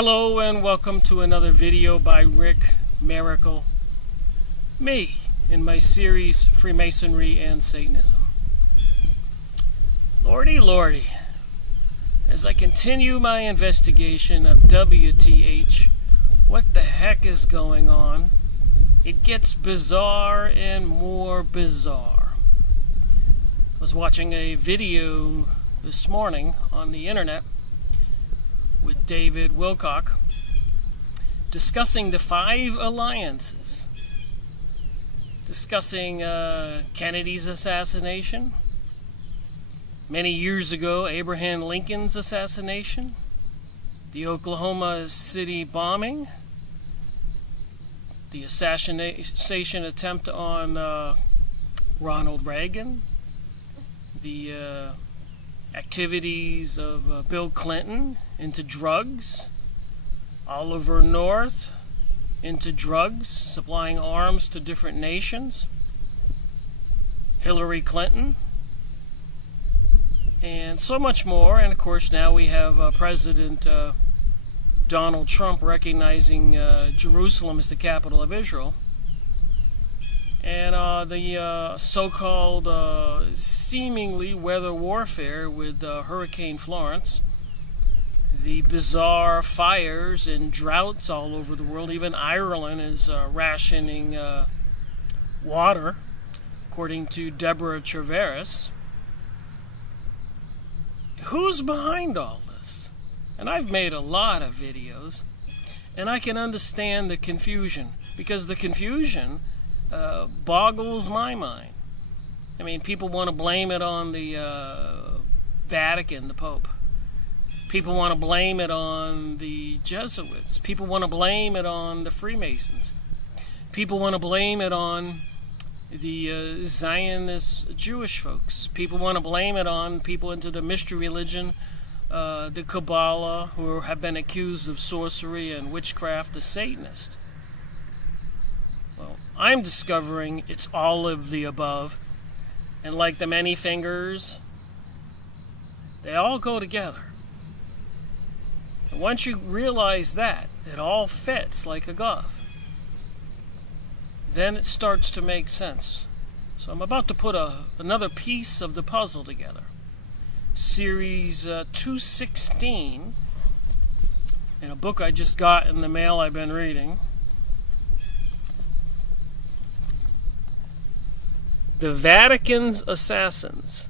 Hello and welcome to another video by Rick Miracle, me, in my series Freemasonry and Satanism. Lordy, lordy, as I continue my investigation of WTH, what the heck is going on, it gets bizarre and more bizarre. I was watching a video this morning on the internet with David Wilcock discussing the 5 alliances, discussing Kennedy's assassination, many years ago Abraham Lincoln's assassination, the Oklahoma City bombing, the assassination attempt on Ronald Reagan, the activities of Bill Clinton into drugs, Oliver North into drugs, supplying arms to different nations, Hillary Clinton, and so much more. And of course now we have President Donald Trump recognizing Jerusalem as the capital of Israel, and the so-called seemingly weather warfare with Hurricane Florence, the bizarre fires and droughts all over the world. Even Ireland is rationing water, according to Deborah Treveris. Who's behind all this? And I've made a lot of videos, and I can understand the confusion, because the confusion boggles my mind. I mean, people want to blame it on the Vatican, the Pope. People want to blame it on the Jesuits. People want to blame it on the Freemasons. People want to blame it on the Zionist Jewish folks. People want to blame it on people into the mystery religion, the Kabbalah, who have been accused of sorcery and witchcraft, the Satanist. Well, I'm discovering it's all of the above. And like the many fingers, they all go together. And once you realize that, it all fits like a glove, then it starts to make sense. So I'm about to put another piece of the puzzle together. Series 216, in a book I just got in the mail I've been reading. The Vatican's Assassins.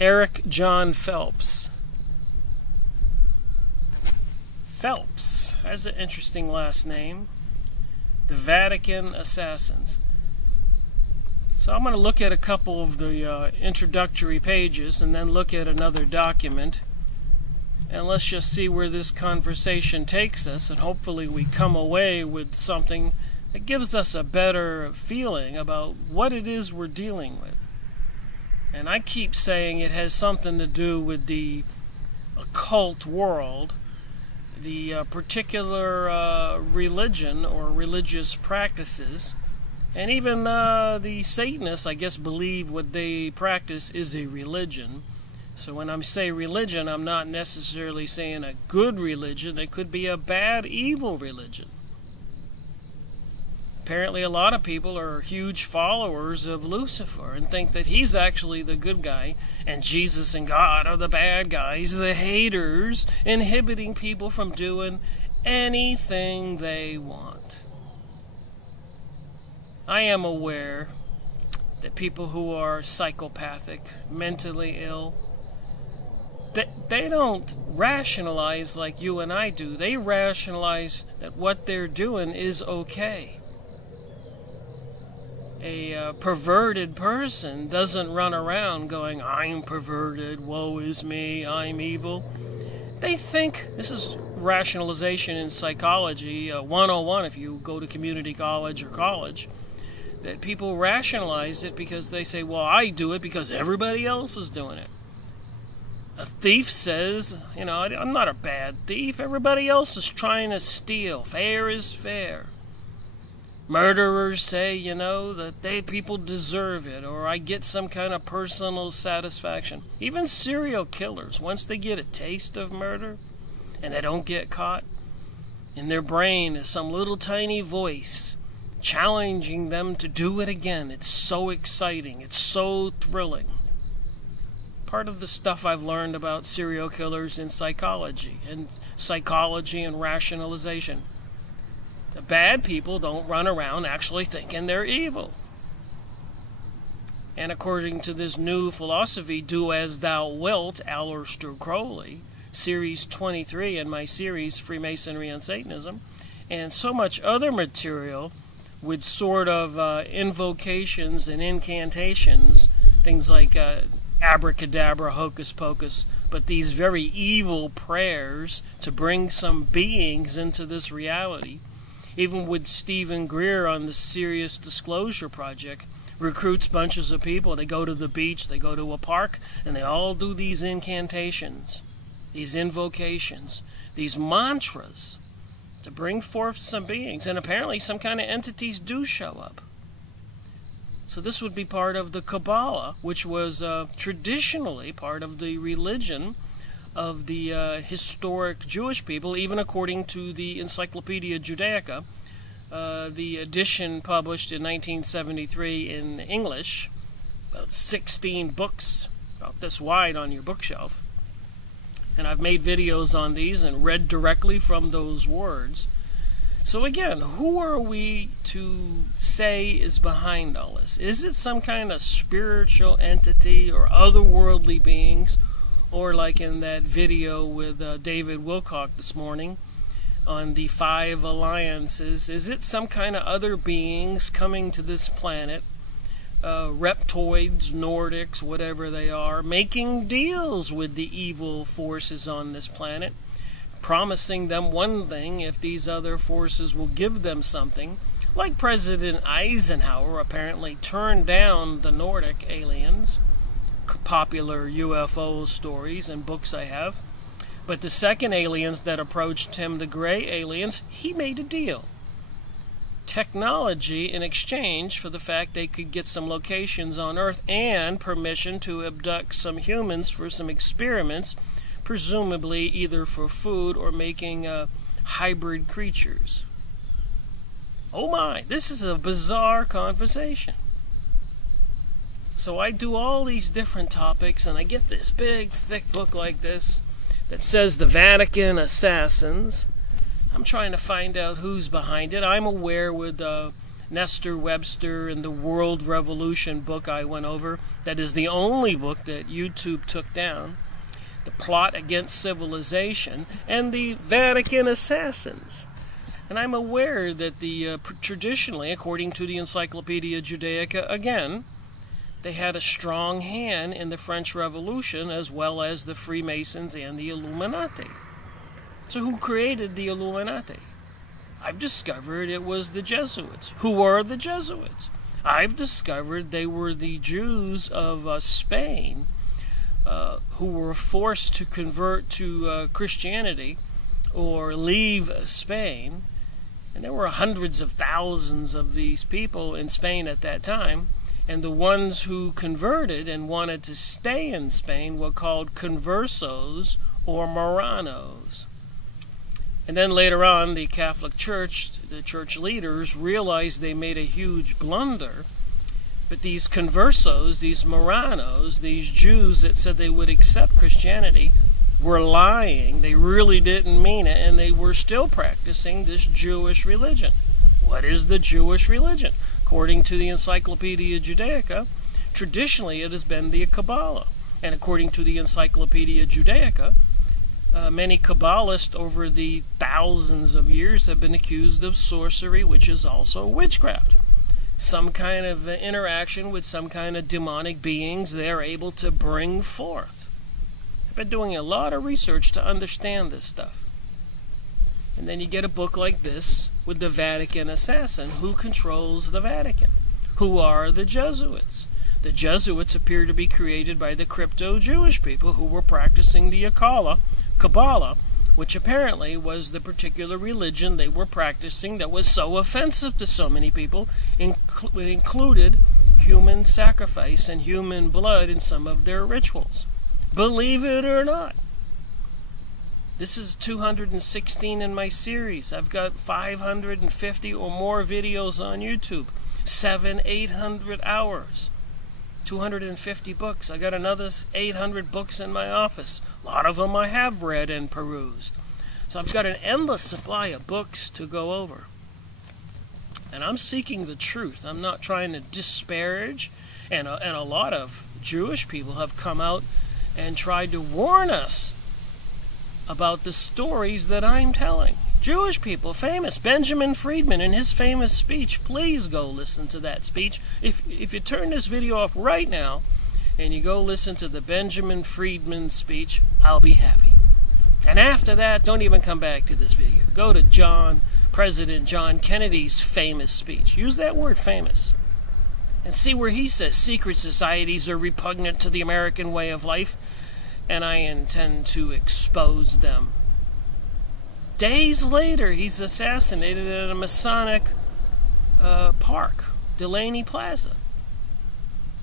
Eric Jon Phelps. Phelps has an interesting last name. The Vatican Assassins. So I'm going to look at a couple of the introductory pages and then look at another document. And let's just see where this conversation takes us, and hopefully we come away with something that gives us a better feeling about what it is we're dealing with. And I keep saying it has something to do with the occult world, the particular religion or religious practices, and even the Satanists, I guess, believe what they practice is a religion. So when I say religion, I'm not necessarily saying a good religion. It could be a bad, evil religion. Apparently a lot of people are huge followers of Lucifer and think that he's actually the good guy, and Jesus and God are the bad guys, the haters, inhibiting people from doing anything they want. I am aware that people who are psychopathic, mentally ill, they don't rationalize like you and I do. They rationalize that what they're doing is okay. A perverted person doesn't run around going, I'm perverted, woe is me, I'm evil. They think, this is rationalization in psychology 101 if you go to community college or college, that people rationalize it because they say, well, I do it because everybody else is doing it. A thief says, you know, I'm not a bad thief, everybody else is trying to steal, fair is fair. Murderers say, that people deserve it, or I get some kind of personal satisfaction. Even serial killers, once they get a taste of murder and they don't get caught, in their brain is some little tiny voice challenging them to do it again. It's so exciting. It's so thrilling. Part of the stuff I've learned about serial killers in psychology and rationalization. The bad people don't run around actually thinking they're evil. And according to this new philosophy, Do As Thou Wilt, Aleister Crowley, Series 23 in my series, Freemasonry and Satanism, and so much other material with sort of invocations and incantations, things like abracadabra, hocus pocus, but these very evil prayers to bring some beings into this reality. Even with Stephen Greer on the Serious Disclosure Project, recruits bunches of people. They go to the beach, they go to a park, and they all do these incantations, these invocations, these mantras to bring forth some beings. And apparently some kind of entities do show up. So this would be part of the Kabbalah, which was traditionally part of the religion of the historic Jewish people, even according to the Encyclopedia Judaica, the edition published in 1973 in English, about 16 books, about this wide on your bookshelf. And I've made videos on these and read directly from those words. So again, who are we to say is behind all this? Is it some kind of spiritual entity or otherworldly beings? Or like in that video with David Wilcock this morning on the 5 alliances, is it some kind of other beings coming to this planet, reptoids, Nordics, whatever they are, making deals with the evil forces on this planet, promising them one thing if these other forces will give them something, like President Eisenhower apparently turned down the Nordic aliens, popular UFO stories and books I have. But the second aliens that approached him, the gray aliens, he made a deal. Technology in exchange for the fact they could get some locations on Earth and permission to abduct some humans for some experiments, presumably either for food or making hybrid creatures. Oh my, this is a bizarre conversation. So I do all these different topics, and I get this big, thick book like this that says the Vatican Assassins. I'm trying to find out who's behind it. I'm aware with Nestor Webster and the World Revolution book I went over, that is the only book that YouTube took down, The Plot Against Civilization, and the Vatican Assassins. And I'm aware that the traditionally, according to the Encyclopedia Judaica, again, they had a strong hand in the French Revolution as well as the Freemasons and the Illuminati. So who created the Illuminati? I've discovered it was the Jesuits. Who are the Jesuits? I've discovered they were the Jews of Spain who were forced to convert to Christianity or leave Spain. And there were hundreds of thousands of these people in Spain at that time. And the ones who converted and wanted to stay in Spain were called conversos or Moranos. And then later on, the Catholic Church, the church leaders, realized they made a huge blunder. But these conversos, these Moranos, these Jews that said they would accept Christianity, were lying. They really didn't mean it, and they were still practicing this Jewish religion. What is the Jewish religion? According to the Encyclopedia Judaica, traditionally it has been the Kabbalah. And according to the Encyclopedia Judaica, many Kabbalists over the thousands of years have been accused of sorcery, which is also witchcraft. Some kind of interaction with some kind of demonic beings they're able to bring forth. I've been doing a lot of research to understand this stuff. And then you get a book like this with the Vatican Assassin. Who controls the Vatican? Who are the Jesuits? The Jesuits appear to be created by the crypto-Jewish people who were practicing the Kabbalah, which apparently was the particular religion they were practicing that was so offensive to so many people. It included human sacrifice and human blood in some of their rituals. Believe it or not. This is 216 in my series. I've got 550 or more videos on YouTube. 800 hours. 250 books. I got another 800 books in my office. A lot of them I have read and perused. So I've got an endless supply of books to go over. And I'm seeking the truth. I'm not trying to disparage. And a lot of Jewish people have come out and tried to warn us about the stories that I'm telling. Jewish people, famous. Benjamin Friedman in his famous speech. Please go listen to that speech. If you turn this video off right now and you go listen to the Benjamin Friedman speech, I'll be happy. And after that, don't even come back to this video. Go to President John Kennedy's famous speech. Use that word, famous. And see where he says secret societies are repugnant to the American way of life, and I intend to expose them. Days later, he's assassinated at a Masonic park, Delaney Plaza.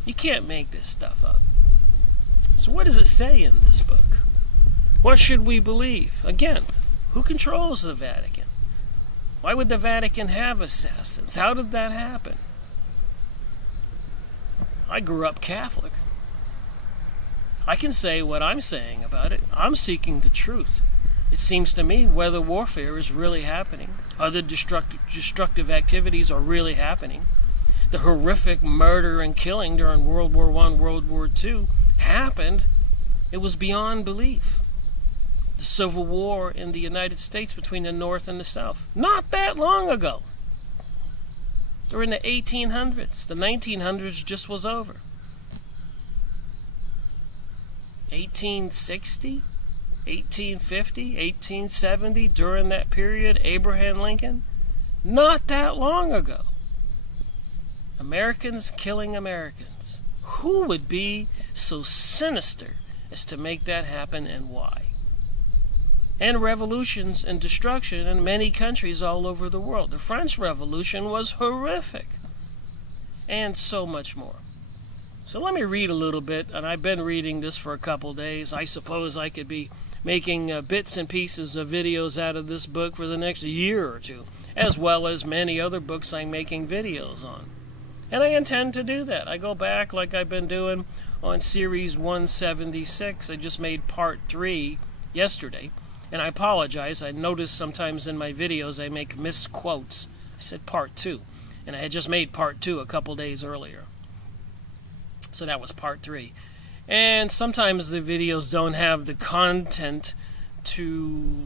You can't make this stuff up. So what does it say in this book? What should we believe? Again, who controls the Vatican? Why would the Vatican have assassins? How did that happen? I grew up Catholic. I can say what I'm saying about it. I'm seeking the truth. It seems to me weather warfare is really happening. Other destructive activities are really happening. The horrific murder and killing during World War I, World War II happened. It was beyond belief. The Civil War in the United States between the North and the South, not that long ago. Or in the 1800s. The 1900s just was over. 1860, 1850, 1870, during that period, Abraham Lincoln, not that long ago. Americans killing Americans. Who would be so sinister as to make that happen, and why? And revolutions and destruction in many countries all over the world. The French Revolution was horrific. And so much more. So let me read a little bit, and I've been reading this for a couple days. I suppose I could be making bits and pieces of videos out of this book for the next year or two, as well as many other books I'm making videos on. And I intend to do that. I go back like I've been doing on Series 176. I just made Part 3 yesterday, and I apologize. I notice sometimes in my videos I make misquotes. I said Part 2, and I had just made Part 2 a couple days earlier. So that was Part 3. And sometimes the videos don't have the content to,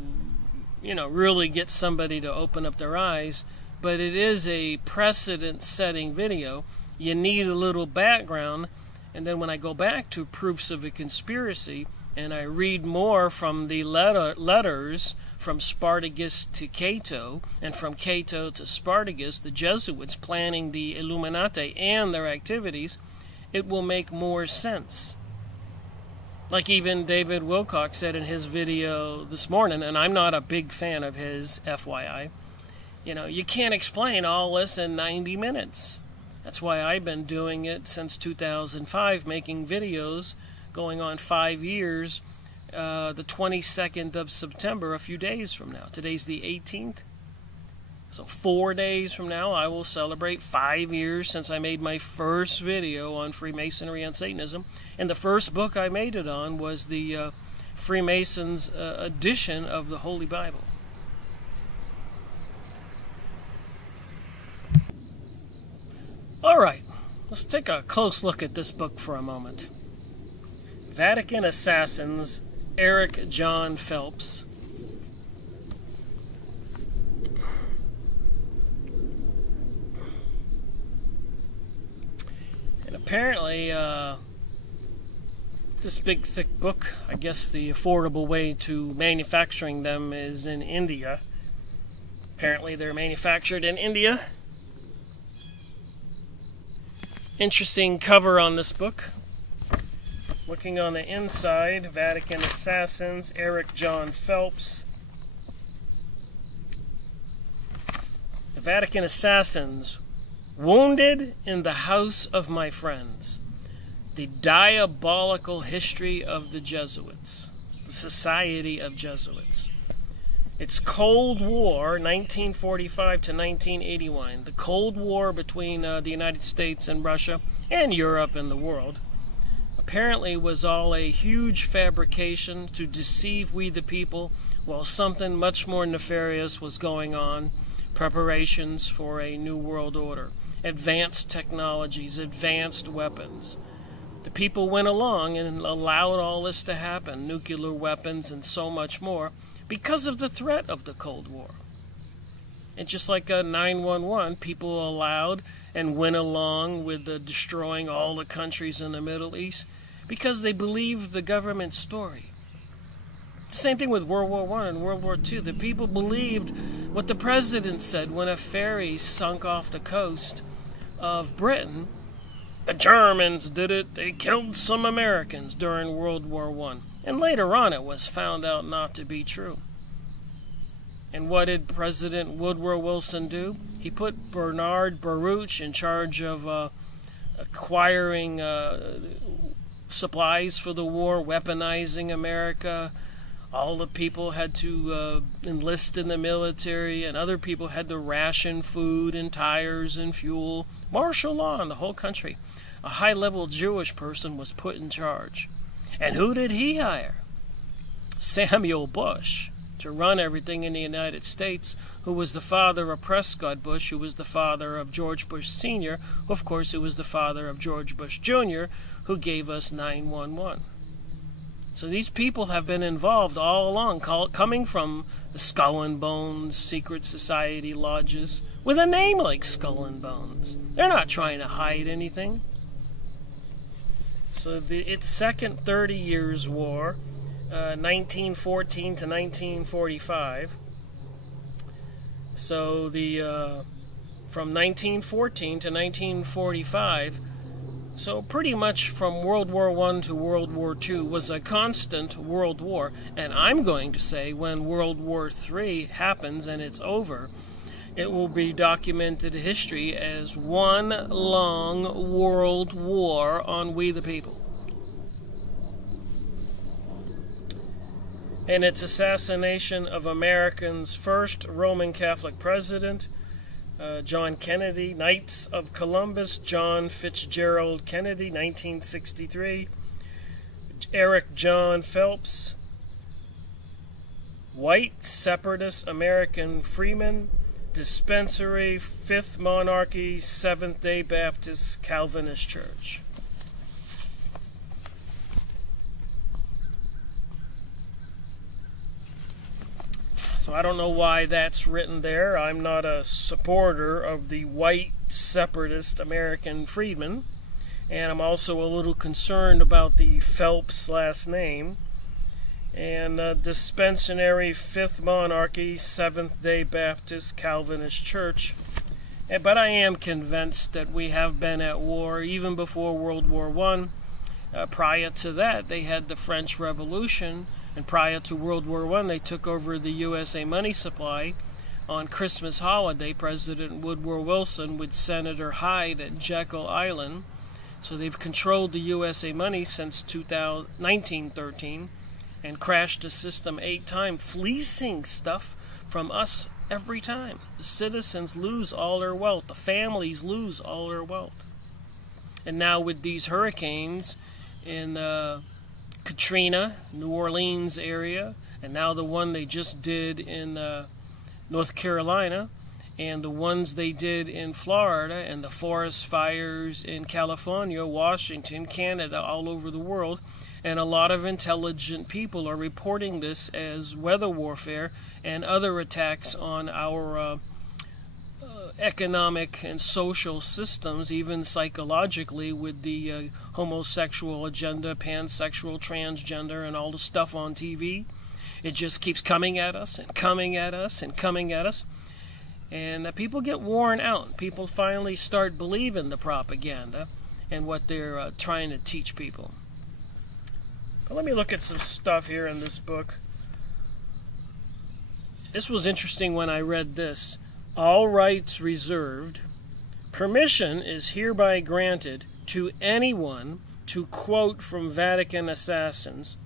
really get somebody to open up their eyes. But it is a precedent-setting video. You need a little background. And then when I go back to Proofs of a Conspiracy, and I read more from the letters from Spartacus to Cato, and from Cato to Spartacus, the Jesuits planning the Illuminati and their activities, it will make more sense. Like even David Wilcock said in his video this morning, and I'm not a big fan of his, FYI, you can't explain all this in 90 minutes. That's why I've been doing it since 2005, making videos going on 5 years, the 22nd of September, a few days from now. Today's the 18th. So 4 days from now, I will celebrate 5 years since I made my first video on Freemasonry and Satanism. And the first book I made it on was the Freemasons edition of the Holy Bible. All right, let's take a close look at this book for a moment. Vatican Assassins, Eric Jon Phelps. Apparently, this big thick book, I guess the affordable way to manufacturing them is in India. Apparently they're manufactured in India. Interesting cover on this book. Looking on the inside, Vatican Assassins, Eric Jon Phelps. Vatican Assassins, wounded in the house of my friends. The diabolical history of the Jesuits, the Society of Jesuits. It's Cold War, 1945 to 1981. The Cold War between the United States and Russia and Europe and the world apparently was all a huge fabrication to deceive we the people, while something much more nefarious was going on, preparations for a new world order, advanced technologies, advanced weapons. The people went along and allowed all this to happen, nuclear weapons and so much more, because of the threat of the Cold War. And just like 9/11, people allowed and went along with destroying all the countries in the Middle East because they believed the government story. Same thing with World War I and World War II. The people believed what the president said when a ferry sunk off the coast of Britain. The Germans did it. They killed some Americans during World War I. And later on it was found out not to be true. And what did President Woodrow Wilson do? He put Bernard Baruch in charge of acquiring supplies for the war, weaponizing America. All the people had to enlist in the military, and other people had to ration food and tires and fuel. Martial law in the whole country. A high-level Jewish person was put in charge. And who did he hire? Samuel Bush, to run everything in the United States, who was the father of Prescott Bush, who was the father of George Bush Sr., of course, who was the father of George Bush Jr., who gave us 9/11. So these people have been involved all along, coming from the Skull and Bones secret society lodges, with a name like Skull and Bones. They're not trying to hide anything. So its second 30 Years' War, 1914 to 1945. So from 1914 to 1945, so pretty much from World War I to World War II was a constant world war. And I'm going to say when World War III happens and it's over, it will be documented in history as one long world war on we the people. And its assassination of America's first Roman Catholic president, John Kennedy, Knights of Columbus, John Fitzgerald Kennedy, 1963, Eric Jon Phelps, white separatist American freeman, dispensary, Fifth Monarchy, Seventh-day Baptist, Calvinist Church. So I don't know why that's written there. I'm not a supporter of the white separatist American freedmen, and I'm also a little concerned about the Phelps last name. And dispensary, Fifth Monarchy, Seventh-day Baptist, Calvinist Church. But I am convinced that we have been at war even before World War I. Prior to that, they had the French Revolution, and prior to World War I, they took over the USA money supply. On Christmas holiday, President Woodrow Wilson with Senator Hyde at Jekyll Island. So they've controlled the USA money since 1913. And crashed the system 8 times, fleecing stuff from us every time. The citizens lose all their wealth. The families lose all their wealth. And now with these hurricanes in Katrina, New Orleans area, and now the one they just did in North Carolina, and the ones they did in Florida, and the forest fires in California, Washington, Canada, all over the world. And a lot of intelligent people are reporting this as weather warfare and other attacks on our economic and social systems, even psychologically, with the homosexual agenda, pansexual, transgender, and all the stuff on TV. It just keeps coming at us and coming at us and coming at us. And people get worn out. People finally start believing the propaganda and what they're trying to teach people. But let me look at some stuff here in this book. This was interesting when I read this. All rights reserved. Permission is hereby granted to anyone to quote from Vatican Assassins,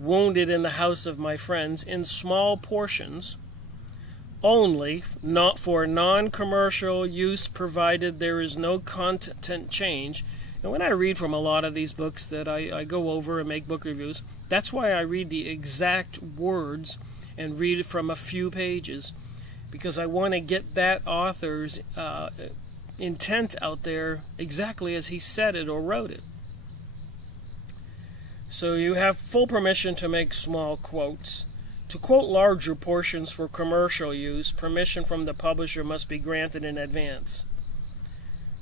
wounded in the house of my friends, in small portions, only, not for non-commercial use, provided there is no content change. And when I read from a lot of these books that I go over and make book reviews, that's why I read the exact words and read it from a few pages, because I want to get that author's intent out there exactly as he said it or wrote it. So you have full permission to make small quotes. To quote larger portions for commercial use, permission from the publisher must be granted in advance.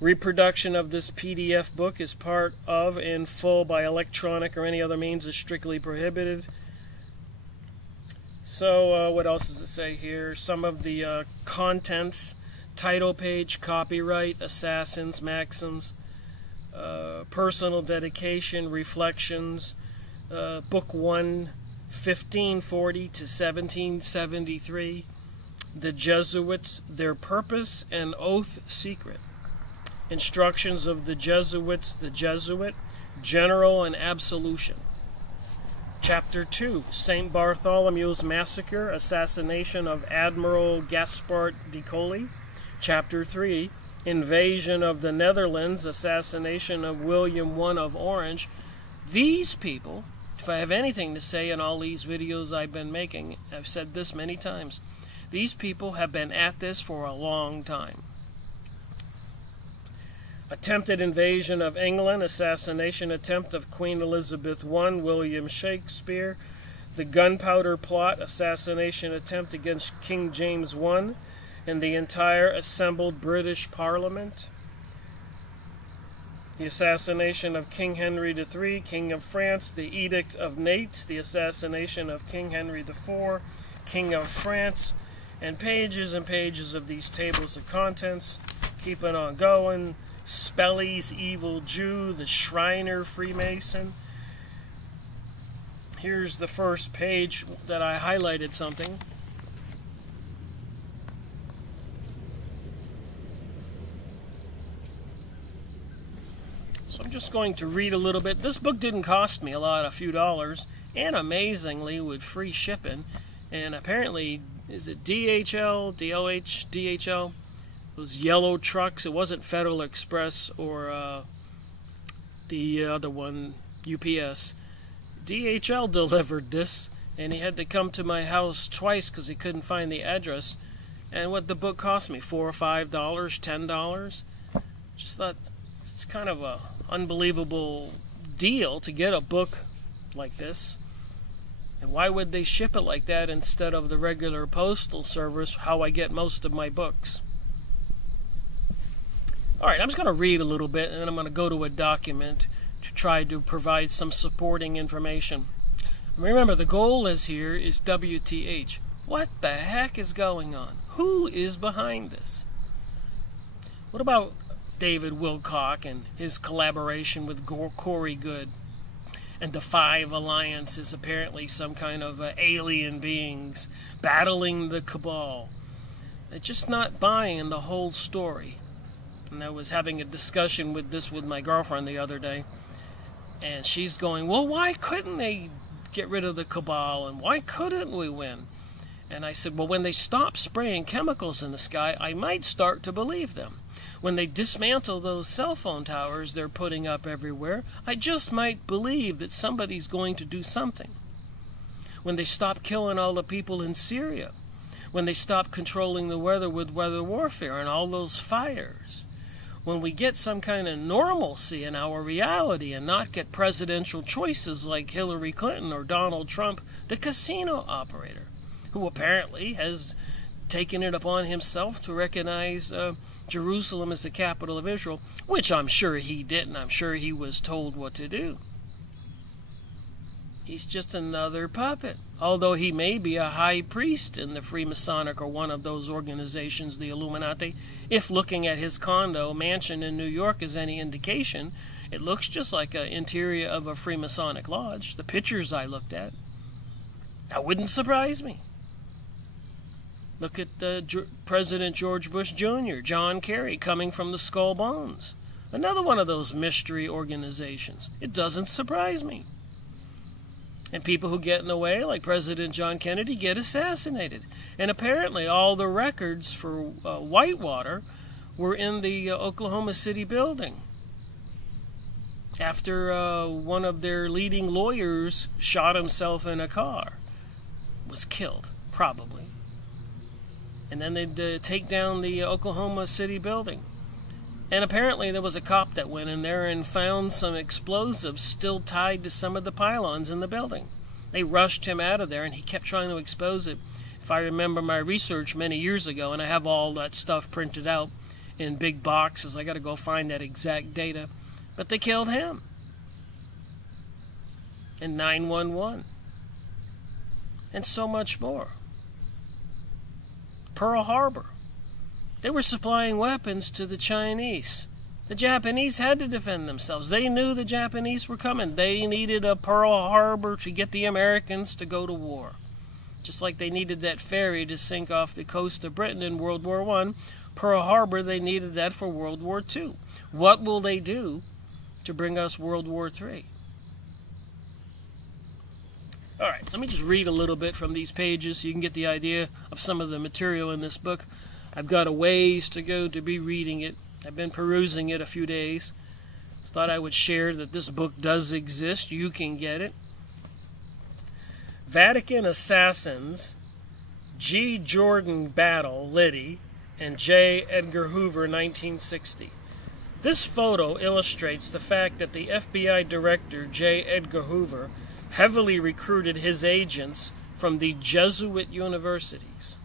Reproduction of this PDF book is part of in full by electronic or any other means is strictly prohibited. So what else does it say here? Some of the contents: title page, copyright, assassins, maxims, personal dedication, reflections, book 1, 1540 to 1773, the Jesuits, their purpose and oath secret, instructions of the Jesuits, the Jesuit, general and absolution. Chapter 2, St. Bartholomew's Massacre, assassination of Admiral Gaspard de Colly. Chapter 3, Invasion of the Netherlands, assassination of William I of Orange. These people, if I have anything to say in all these videos I've been making, I've said this many times, these people have been at this for a long time. Attempted invasion of England, assassination attempt of Queen Elizabeth I, William Shakespeare, the gunpowder plot, assassination attempt against King James I, and the entire assembled British Parliament. The assassination of King Henry III, King of France, the Edict of Nantes, the assassination of King Henry IV, King of France, and pages of these tables of contents. Keeping on going. Spelly's Evil Jew, the Shriner Freemason. Here's the first page that I highlighted something. So I'm just going to read a little bit. This book didn't cost me a few dollars, and amazingly with free shipping. And apparently, is it DHL, DOH, DHL? Those yellow trucks. It wasn't Federal Express or the other one, UPS. DHL delivered this, and he had to come to my house twice because he couldn't find the address. And what the book cost me, $4 or $5, $10. Just thought it's kind of a unbelievable deal to get a book like this. And why would they ship it like that instead of the regular postal service, how I get most of my books? Alright, I'm just going to read a little bit, and then I'm going to go to a document to try to provide some supporting information. Remember, the goal is WTH. What the heck is going on? Who is behind this? What about David Wilcock and his collaboration with Corey Good? And the Five Alliances, apparently some kind of alien beings battling the cabal. They're just not buying the whole story. And I was having a discussion with my girlfriend the other day, and she's going, well, why couldn't they get rid of the cabal, and why couldn't we win? And I said, well, when they stop spraying chemicals in the sky, I might start to believe them. When they dismantle those cell phone towers they're putting up everywhere, I just might believe that somebody's going to do something. When they stop killing all the people in Syria, when they stop controlling the weather with weather warfare and all those fires, when we get some kind of normalcy in our reality and not get presidential choices like Hillary Clinton or Donald Trump, the casino operator, who apparently has taken it upon himself to recognize Jerusalem as the capital of Israel, which I'm sure he didn't. I'm sure he was told what to do. He's just another puppet. Although he may be a high priest in the Freemasonic or one of those organizations, the Illuminati, if looking at his condo mansion in New York is any indication, it looks just like an interior of a Freemasonic lodge. The pictures I looked at. That wouldn't surprise me. Look at President George Bush Jr., John Kerry, coming from the Skull Bones. Another one of those mystery organizations. It doesn't surprise me. And people who get in the way, like President John Kennedy, get assassinated. And apparently all the records for Whitewater were in the Oklahoma City building. After one of their leading lawyers shot himself in a car. Was killed, probably. And then they'd take down the Oklahoma City building. And apparently there was a cop that went in there and found some explosives still tied to some of the pylons in the building. They rushed him out of there, and he kept trying to expose it. If I remember my research many years ago, and I have all that stuff printed out in big boxes, I got to go find that exact data. But they killed him. And 911. And so much more. Pearl Harbor. They were supplying weapons to the Chinese. The Japanese had to defend themselves. They knew the Japanese were coming. They needed a Pearl Harbor to get the Americans to go to war. Just like they needed that ferry to sink off the coast of Britain in World War I, Pearl Harbor, they needed that for World War II. What will they do to bring us World War III? All right, let me just read a little bit from these pages so you can get the idea of some of the material in this book. I've got a ways to go to be reading it. I've been perusing it a few days. Just thought I would share that this book does exist. You can get it. Vatican Assassins, G. Jordan Battle, Liddy, and J. Edgar Hoover, 1960. This photo illustrates the fact that the FBI director, J. Edgar Hoover, heavily recruited his agents from the Jesuit universities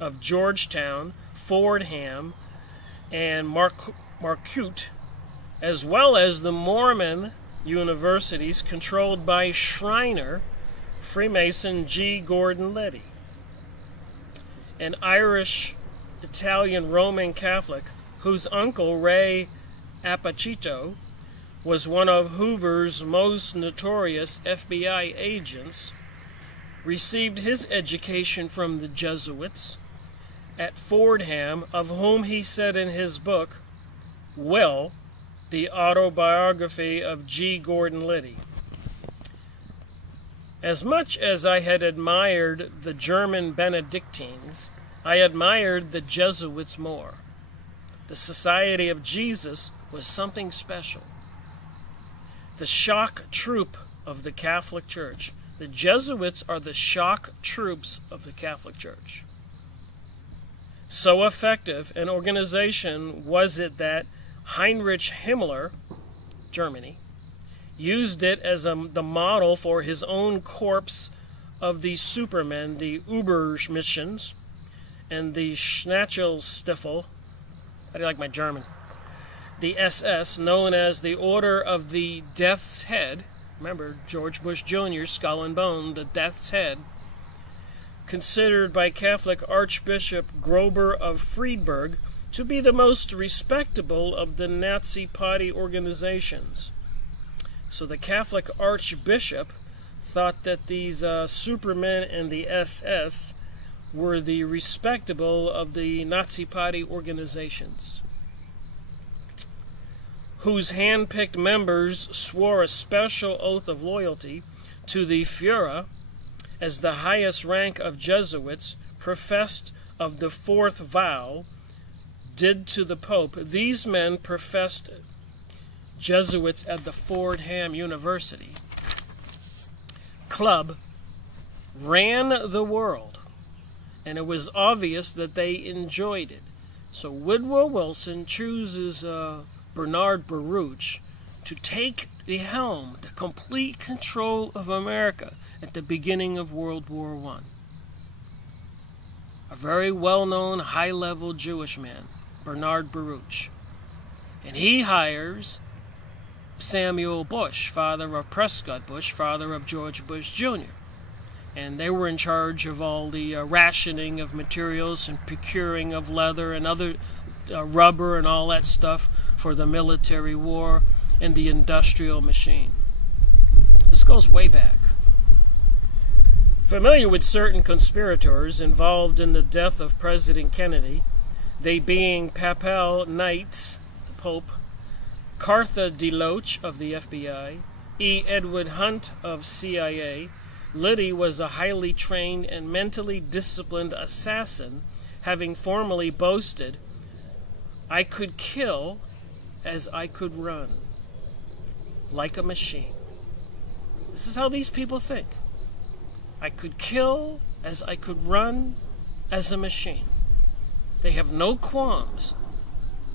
of Georgetown, Fordham, and Marquette, as well as the Mormon universities controlled by Shriner, Freemason G. Gordon Liddy, an Irish-Italian Roman Catholic whose uncle, Ray Apachito, was one of Hoover's most notorious FBI agents, received his education from the Jesuits at Fordham, of whom he said in his book, Will, the autobiography of G. Gordon Liddy. As much as I had admired the German Benedictines, I admired the Jesuits more. The Society of Jesus was something special. The shock troop of the Catholic Church. The Jesuits are the shock troops of the Catholic Church. So effective an organization was it that Heinrich Himmler, Germany, used it as the model for his own corps of the supermen, the Übermissions, and the Schnachelstiefel. How do you like my German? The SS, known as the Order of the Death's Head. Remember, George Bush Jr., Skull and Bone, the Death's Head. Considered by Catholic Archbishop Grober of Friedberg to be the most respectable of the Nazi Party organizations. So the Catholic Archbishop thought that these Supermen and the SS were the respectable of the Nazi Party organizations, whose hand-picked members swore a special oath of loyalty to the Führer as the highest rank of Jesuits, professed of the fourth vow, did to the Pope. These men professed Jesuits at the Fordham University Club ran the world, and it was obvious that they enjoyed it. So Woodrow Wilson chooses Bernard Baruch to take the helm, the complete control of America at the beginning of World War I. A very well-known, high-level Jewish man, Bernard Baruch. And he hires Samuel Bush, father of Prescott Bush, father of George Bush Jr. And they were in charge of all the rationing of materials and procuring of leather and other rubber and all that stuff for the military war and the industrial machine. This goes way back. Familiar with certain conspirators involved in the death of President Kennedy, they being Papal Knights, the Pope, Cartha DeLoach of the FBI, E. Edward Hunt of CIA. Liddy was a highly trained and mentally disciplined assassin, having formerly boasted, "I could kill as I could run, like a machine." This is how these people think. I could kill as I could run as a machine. They have no qualms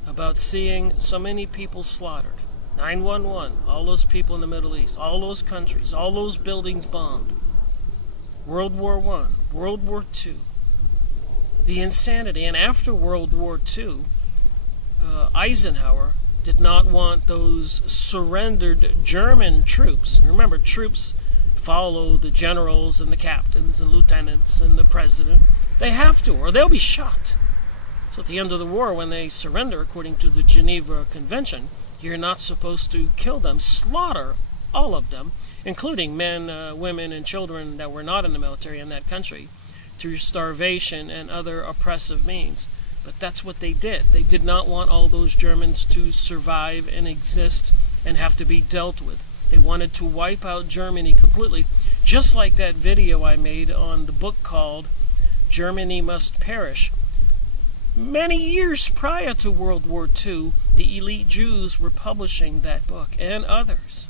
about seeing so many people slaughtered. 9/11, all those people in the Middle East, all those countries, all those buildings bombed. World War I, World War II. The insanity. And after World War II, Eisenhower did not want those surrendered German troops. Remember, troops follow the generals and the captains and lieutenants and the president. They have to, or they'll be shot. So at the end of the war, when they surrender, according to the Geneva Convention, you're not supposed to kill them, slaughter all of them, including men, women, and children that were not in the military in that country, through starvation and other oppressive means. But that's what they did. They did not want all those Germans to survive and exist and have to be dealt with. They wanted to wipe out Germany completely, just like that video I made on the book called Germany Must Perish. Many years prior to World War II, the elite Jews were publishing that book, and others,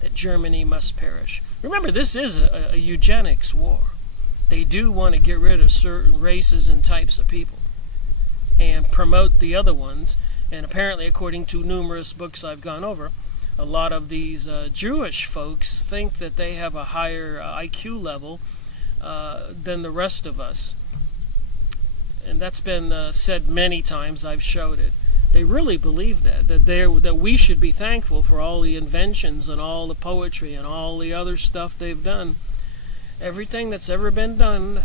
that Germany must perish. Remember, this is a eugenics war. They do want to get rid of certain races and types of people and promote the other ones. And apparently, according to numerous books I've gone over, a lot of these Jewish folks think that they have a higher IQ level than the rest of us. And that's been said many times. I've showed it. They really believe that we should be thankful for all the inventions and all the poetry and all the other stuff they've done. Everything that's ever been done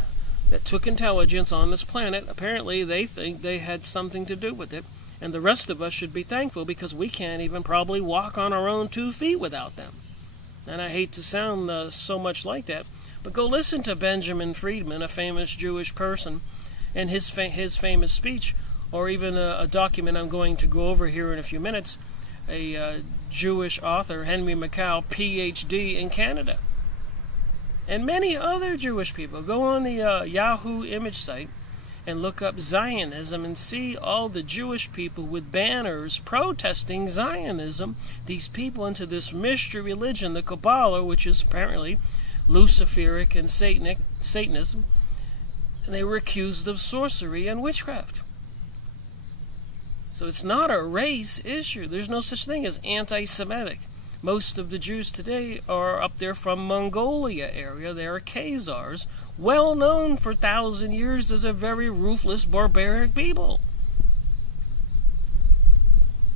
that took intelligence on this planet, apparently they think they had something to do with it. And the rest of us should be thankful because we can't even probably walk on our own 2 feet without them. And I hate to sound so much like that, but go listen to Benjamin Friedman, a famous Jewish person, and his famous speech, or even a document I'm going to go over here in a few minutes, a Jewish author, Henry Mackay, Ph.D. in Canada. And many other Jewish people. Go on the Yahoo image site and look up Zionism and see all the Jewish people with banners protesting Zionism, these people into this mystery religion, the Kabbalah, which is apparently Luciferic and Satanism, and they were accused of sorcery and witchcraft. So it's not a race issue. There's no such thing as anti-Semitic. Most of the Jews today are up there from Mongolia area. They are Khazars, well known for 1,000 years as a very ruthless, barbaric people.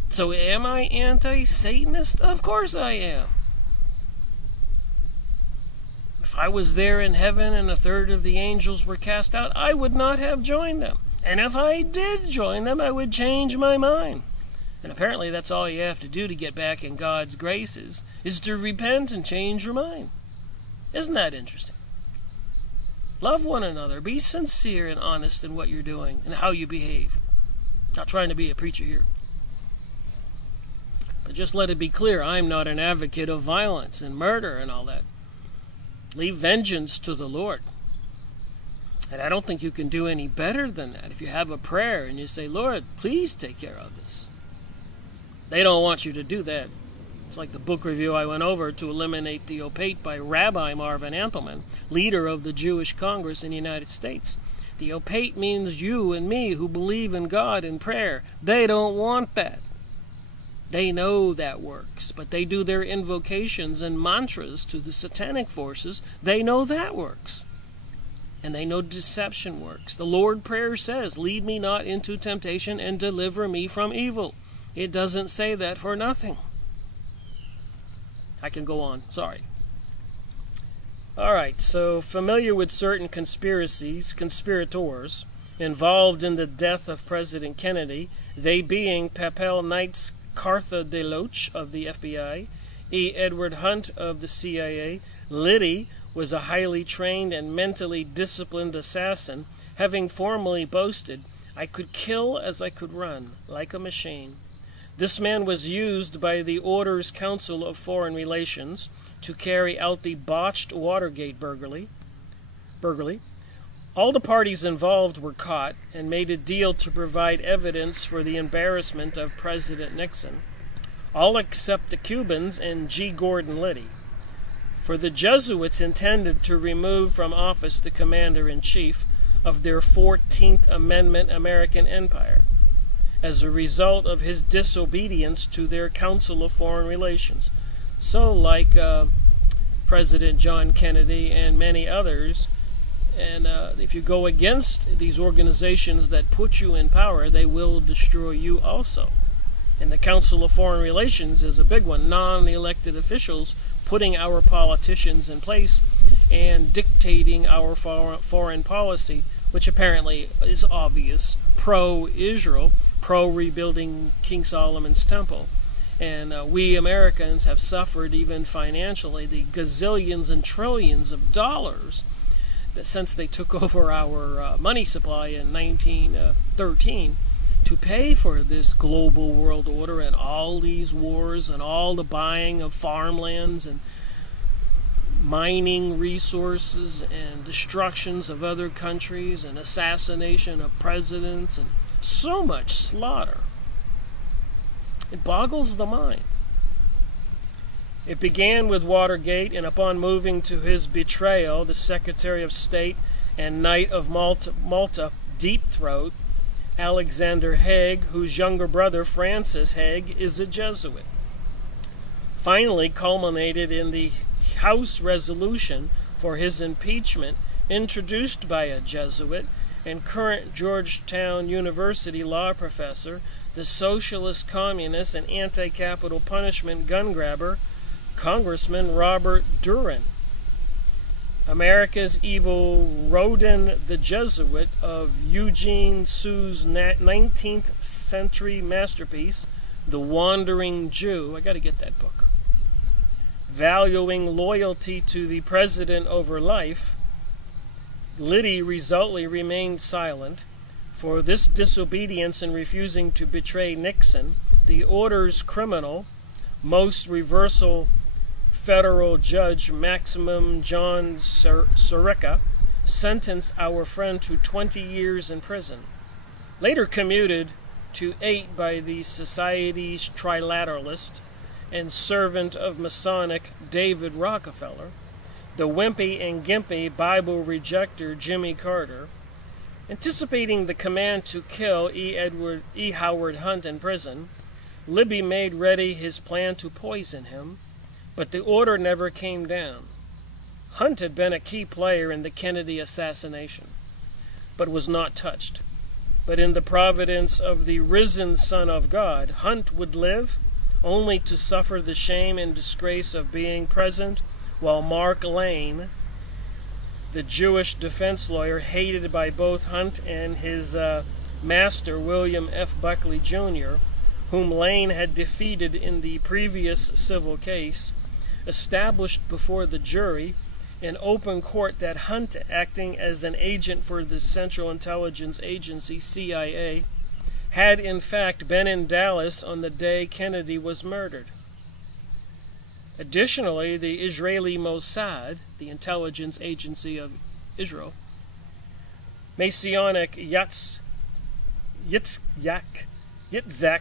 So am I anti-Satanist? Of course I am. If I was there in heaven and 1/3 of the angels were cast out, I would not have joined them. And if I did join them, I would change my mind. And apparently that's all you have to do to get back in God's graces, is to repent and change your mind. Isn't that interesting? Love one another. Be sincere and honest in what you're doing and how you behave. Not trying to be a preacher here. But just let it be clear, I'm not an advocate of violence and murder and all that. Leave vengeance to the Lord. And I don't think you can do any better than that. If you have a prayer and you say, Lord, please take care of this. They don't want you to do that. It's like the book review I went over, To Eliminate the Opate by Rabbi Marvin Antelman, leader of the Jewish Congress in the United States. The opate means you and me who believe in God in prayer. They don't want that. They know that works, but they do their invocations and mantras to the satanic forces. They know that works. And they know deception works. The Lord prayer says, lead me not into temptation and deliver me from evil. It doesn't say that for nothing. I can go on. Sorry. All right, so familiar with certain conspirators involved in the death of President Kennedy, they being Papal Knights Cartha DeLoach of the FBI, E. Edward Hunt of the CIA. Liddy was a highly trained and mentally disciplined assassin, having formerly boasted, "I could kill as I could run, like a machine." This man was used by the Order's Council of Foreign Relations to carry out the botched Watergate burglary. All the parties involved were caught and made a deal to provide evidence for the embarrassment of President Nixon, all except the Cubans and G. Gordon Liddy. For the Jesuits intended to remove from office the commander-in-chief of their 14th Amendment American Empire as a result of his disobedience to their Council of Foreign Relations. So, like President John Kennedy and many others, and if you go against these organizations that put you in power, they will destroy you also. And the Council of Foreign Relations is a big one. Non-elected officials putting our politicians in place and dictating our foreign policy, which apparently is obvious, pro-Israel, pro-rebuilding King Solomon's temple. And we Americans have suffered even financially the gazillions and trillions of dollars that since they took over our money supply in 1913 to pay for this global world order and all these wars and all the buying of farmlands and mining resources and destructions of other countries and assassination of presidents and so much slaughter. It boggles the mind. It began with Watergate, and upon moving to his betrayal, the Secretary of State and Knight of Malta, Deep Throat, Alexander Haig, whose younger brother, Francis Haig, is a Jesuit, finally culminated in the House resolution for his impeachment, introduced by a Jesuit and current Georgetown University law professor, the socialist, communist, and anti-capital punishment gun grabber, Congressman Robert Duran. America's evil Rodin the Jesuit of Eugene Sue's 19th century masterpiece, The Wandering Jew. I got to get that book. Valuing loyalty to the president over life, Liddy resolutely remained silent. For this disobedience in refusing to betray Nixon, the Order's criminal, most reversal federal judge Maximum John Sirica sentenced our friend to 20 years in prison, later commuted to 8 by the Society's trilateralist and servant of Masonic David Rockefeller, the wimpy and gimpy Bible rejecter Jimmy Carter. Anticipating the command to kill E. Howard Hunt in prison, Libby made ready his plan to poison him, but the order never came down. Hunt had been a key player in the Kennedy assassination, but was not touched. But in the providence of the risen Son of God, Hunt would live, only to suffer the shame and disgrace of being present while Mark Lane, the Jewish defense lawyer hated by both Hunt and his master, William F. Buckley, Jr., whom Lane had defeated in the previous civil case, established before the jury in open court that Hunt, acting as an agent for the Central Intelligence Agency, CIA, had in fact been in Dallas on the day Kennedy was murdered. Additionally, the Israeli Mossad, the intelligence agency of Israel, Messianic Yitzhak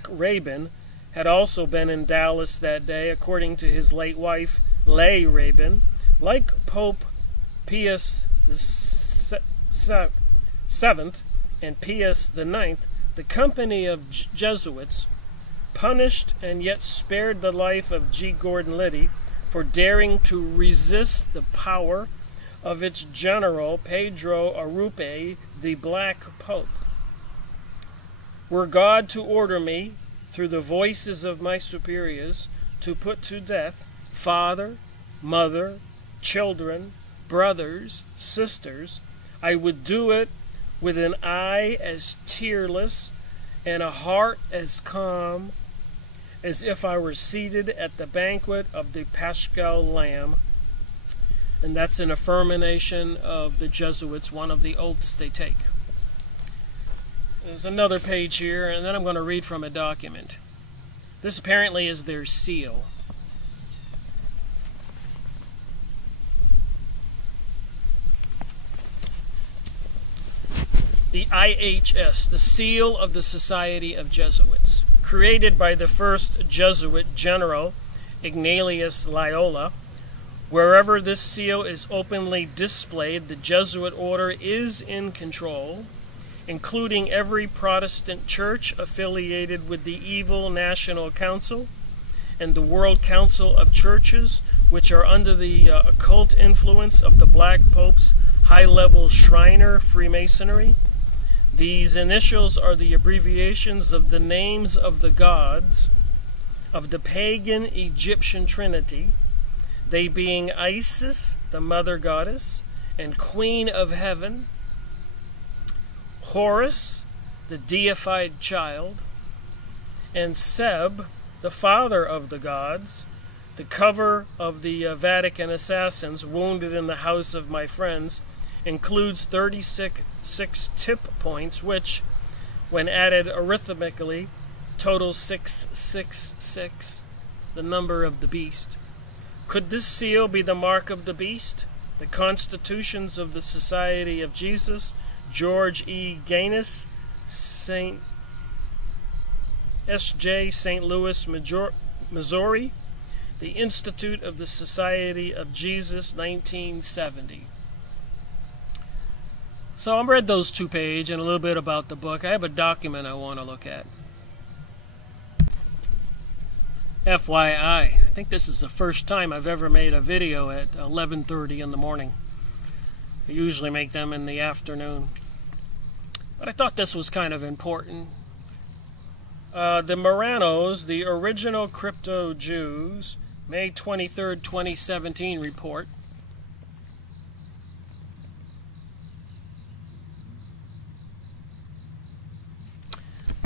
Rabin, had also been in Dallas that day, according to his late wife, Leigh Rabin. Like Pope Pius VII and Pius IX, the company of Jesuits punished and yet spared the life of G. Gordon Liddy for daring to resist the power of its general, Pedro Arrupe, the Black Pope. Were God to order me, through the voices of my superiors, to put to death father, mother, children, brothers, sisters, I would do it with an eye as tearless and a heart as calm as if I were seated at the banquet of the Paschal Lamb. And that's an affirmation of the Jesuits, one of the oaths they take. There's another page here, and then I'm going to read from a document. This apparently is their seal. The IHS, the seal of the Society of Jesuits, created by the first Jesuit general, Ignatius Loyola. Wherever this seal is openly displayed, the Jesuit order is in control, including every Protestant church affiliated with the evil National Council and the World Council of Churches, which are under the occult influence of the Black Pope's high-level Shriner Freemasonry. These initials are the abbreviations of the names of the gods of the pagan Egyptian trinity, they being Isis, the mother goddess, and queen of heaven, Horus, the deified child, and Seb, the father of the gods. The cover of the Vatican Assassins, Wounded in the House of My Friends, includes 36 tip points, which, when added arithmetically, total 666, the number of the beast. Could this seal be the mark of the beast? The constitutions of the Society of Jesus, George E. Gaines, S.J. St. Louis, Missouri. The Institute of the Society of Jesus, 1970. So I've read those 2 pages and a little bit about the book. I have a document I want to look at. FYI, I think this is the first time I've ever made a video at 11:30 in the morning. I usually make them in the afternoon. But I thought this was kind of important. The Marranos, the original crypto Jews, May 23rd, 2017 report.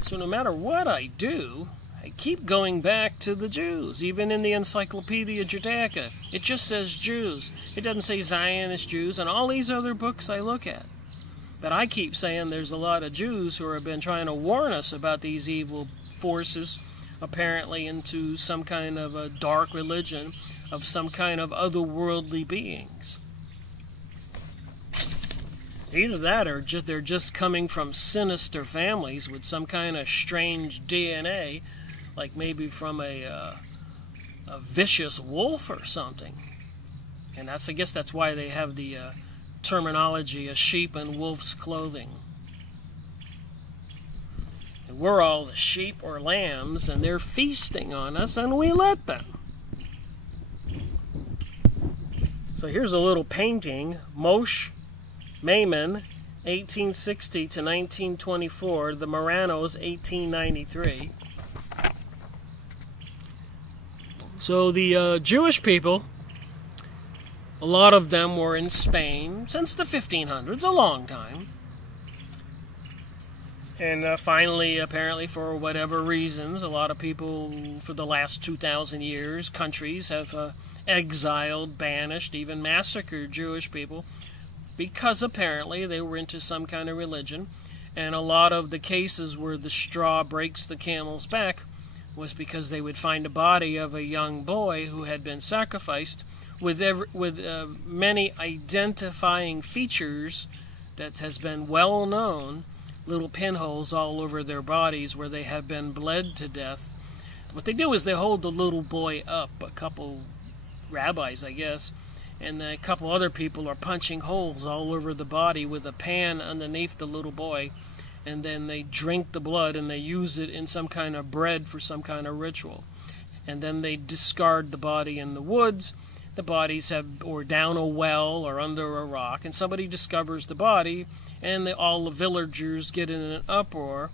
So no matter what I do, I keep going back to the Jews. Even in the Encyclopedia Judaica, it just says Jews. It doesn't say Zionist Jews and all these other books I look at. But I keep saying there's a lot of Jews who have been trying to warn us about these evil forces, apparently into some kind of a dark religion of some kind of otherworldly beings. Either that or they're just coming from sinister families with some kind of strange DNA, like maybe from a vicious wolf or something. And I guess that's why they have the terminology of sheep in wolf's clothing. And we're all the sheep or lambs, and they're feasting on us, and we let them. So here's a little painting, Moshe Maimon, 1860 to 1924, the Marranos, 1893. So the Jewish people, a lot of them were in Spain since the 1500s, a long time. And finally, apparently for whatever reasons, a lot of people for the last 2,000 years, countries have exiled, banished, even massacred Jewish people because apparently they were into some kind of religion. And a lot of the cases where the straw breaks the camel's back was because they would find a body of a young boy who had been sacrificed with many identifying features that has been well known, little pinholes all over their bodies where they have been bled to death. What they do is they hold the little boy up, a couple rabbis, I guess, and a couple other people are punching holes all over the body with a pan underneath the little boy, and then they drink the blood and they use it in some kind of bread for some kind of ritual. And then they discard the body in the woods. The bodies or down a well or under a rock, and somebody discovers the body, and all the villagers get in an uproar.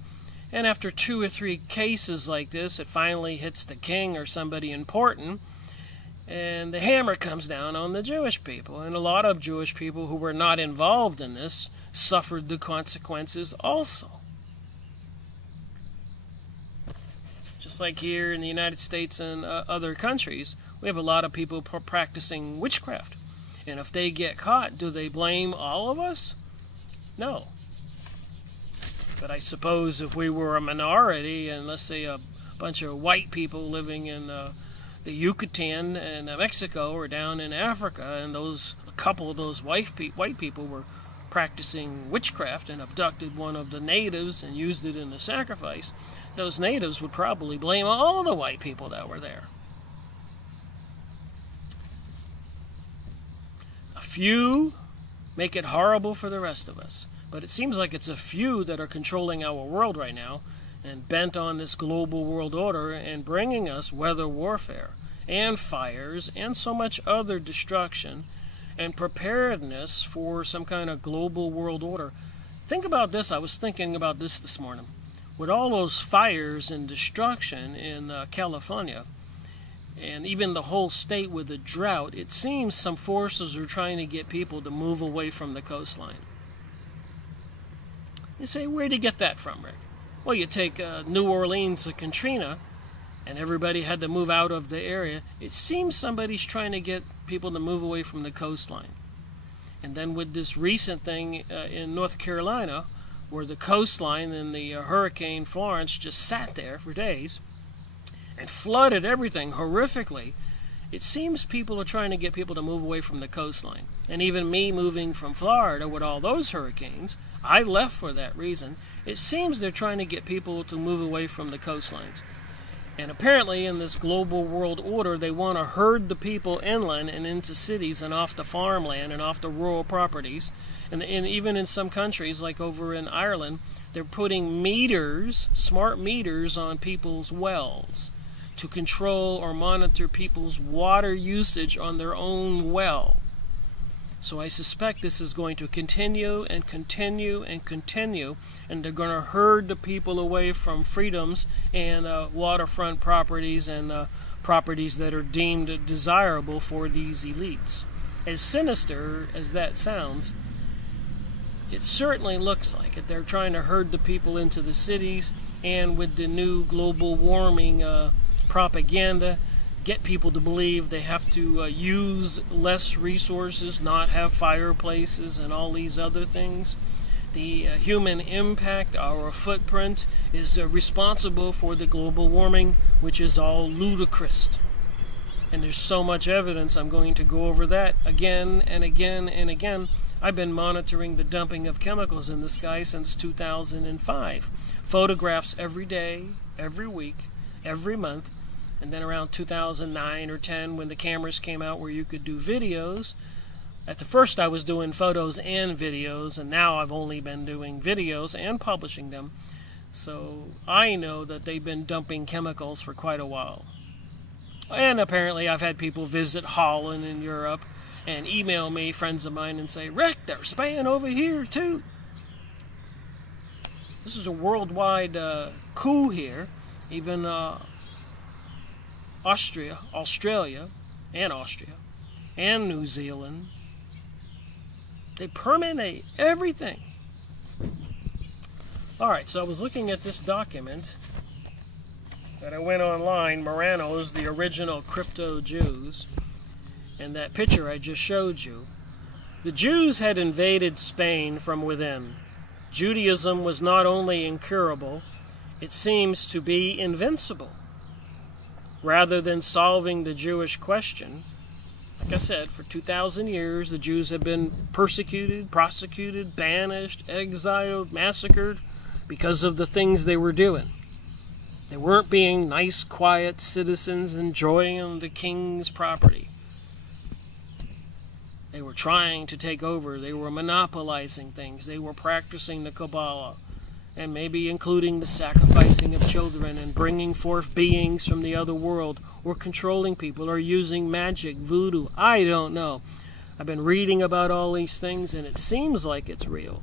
And after 2 or 3 cases like this, it finally hits the king or somebody important, and the hammer comes down on the Jewish people. And a lot of Jewish people who were not involved in this suffered the consequences also. Just like here in the United States and other countries, we have a lot of people practicing witchcraft. And if they get caught, do they blame all of us? No. But I suppose if we were a minority, and let's say a bunch of white people living in the Yucatan in Mexico or down in Africa, and a couple of those white people were practicing witchcraft and abducted one of the natives and used it in the sacrifice, those natives would probably blame all the white people that were there. A few make it horrible for the rest of us. But it seems like it's a few that are controlling our world right now and bent on this global world order and bringing us weather warfare and fires and so much other destruction and preparedness for some kind of global world order. Think about this. I was thinking about this morning. With all those fires and destruction in California, and even the whole state with the drought, it seems some forces are trying to get people to move away from the coastline. You say, where did you get that from, Rick? Well, you take New Orleans, Katrina, and everybody had to move out of the area. It seems somebody's trying to get people to move away from the coastline. And then with this recent thing in North Carolina, where the coastline and the Hurricane Florence just sat there for days and flooded everything horrifically, it seems people are trying to get people to move away from the coastline. And even me moving from Florida with all those hurricanes, I left for that reason. It seems they're trying to get people to move away from the coastlines. And apparently in this global world order, they want to herd the people inland and into cities and off the farmland and off the rural properties. And even in some countries, like over in Ireland, they're putting meters, smart meters, on people's wells to control or monitor people's water usage on their own well. So I suspect this is going to continue and continue and continue, and they're going to herd the people away from freedoms and waterfront properties and properties that are deemed desirable for these elites. As sinister as that sounds, it certainly looks like it. They're trying to herd the people into the cities, and with the new global warming propaganda, get people to believe they have to use less resources, not have fireplaces and all these other things. The human impact, our footprint, is responsible for the global warming, which is all ludicrous. And there's so much evidence. I'm going to go over that again and again and again. I've been monitoring the dumping of chemicals in the sky since 2005. Photographs every day, every week, every month. And then around 2009 or 10, when the cameras came out where you could do videos, at the first I was doing photos and videos, and now I've only been doing videos and publishing them. So I know that they've been dumping chemicals for quite a while. And apparently I've had people visit Holland in Europe and email me, friends of mine, and say, Rick, they're spraying over here too. This is a worldwide coup here. Even Australia, and New Zealand, they permeate everything. Alright, so I was looking at this document that I went online, Morano's, the original crypto Jews, and that picture I just showed you. The Jews had invaded Spain from within. Judaism was not only incurable, it seems to be invincible. Rather than solving the Jewish question, like I said, for 2,000 years, the Jews have been persecuted, prosecuted, banished, exiled, massacred because of the things they were doing. They weren't being nice, quiet citizens enjoying the king's property. They were trying to take over. They were monopolizing things. They were practicing the Kabbalah, and maybe including the sacrificing of children and bringing forth beings from the other world, or controlling people, or using magic, voodoo. I don't know. I've been reading about all these things, and it seems like it's real.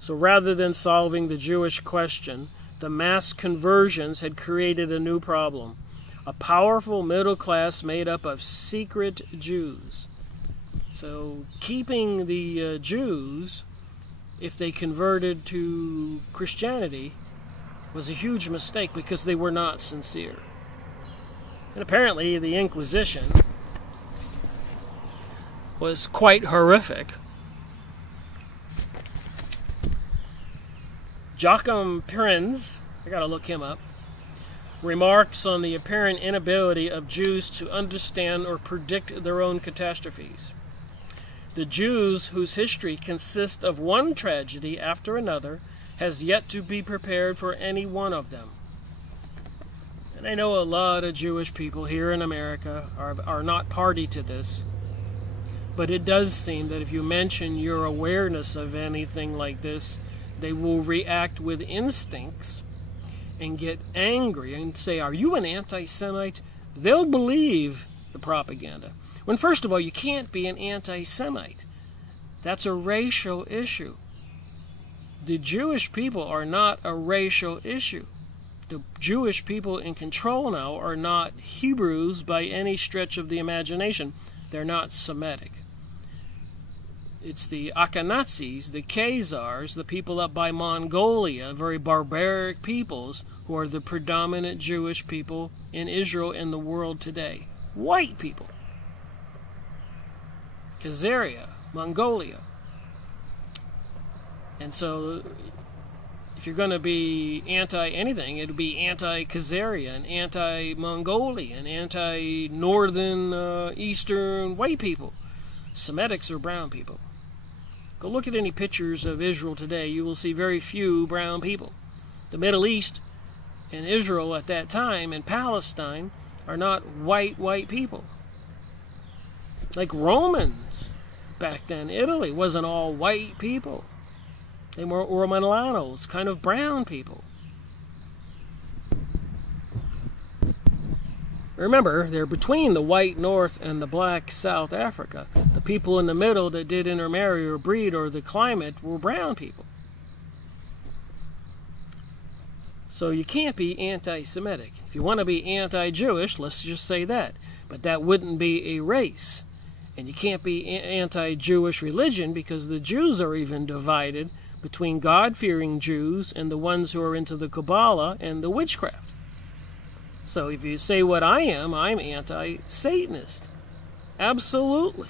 So rather than solving the Jewish question, the mass conversions had created a new problem. A powerful middle class made up of secret Jews. So keeping the Jews, if they converted to Christianity, was a huge mistake because they were not sincere. And apparently the Inquisition was quite horrific. Joachim Prinz, I gotta look him up, remarks on the apparent inability of Jews to understand or predict their own catastrophes. The Jews, whose history consists of one tragedy after another, has yet to be prepared for any one of them. And I know a lot of Jewish people here in America are not party to this, but it does seem that if you mention your awareness of anything like this, they will react with instincts and get angry and say, "Are you an anti-Semite?" They'll believe the propaganda. When first of all, you can't be an anti-Semite. That's a racial issue. The Jewish people are not a racial issue. The Jewish people in control now are not Hebrews by any stretch of the imagination. They're not Semitic. It's the Akhenazis, the Khazars, the people up by Mongolia, very barbaric peoples who are the predominant Jewish people in Israel and the world today. White people. Khazaria, Mongolia. And so, if you're going to be anti-anything, it would be anti-Khazarian, anti-Mongolian, anti-northern, eastern white people. Semitics are brown people. Go look at any pictures of Israel today. You will see very few brown people. The Middle East and Israel at that time and Palestine are not white people. Like Romans back then. Italy wasn't all white people. They were Romulanos, kind of brown people. Remember, they're between the white North and the black South Africa. The people in the middle that did intermarry or breed or the climate were brown people. So you can't be anti-Semitic. If you want to be anti-Jewish, let's just say that. But that wouldn't be a race. And you can't be anti-Jewish religion because the Jews are even divided between God-fearing Jews and the ones who are into the Kabbalah and the witchcraft. So if you say what I am, I'm anti-Satanist. Absolutely.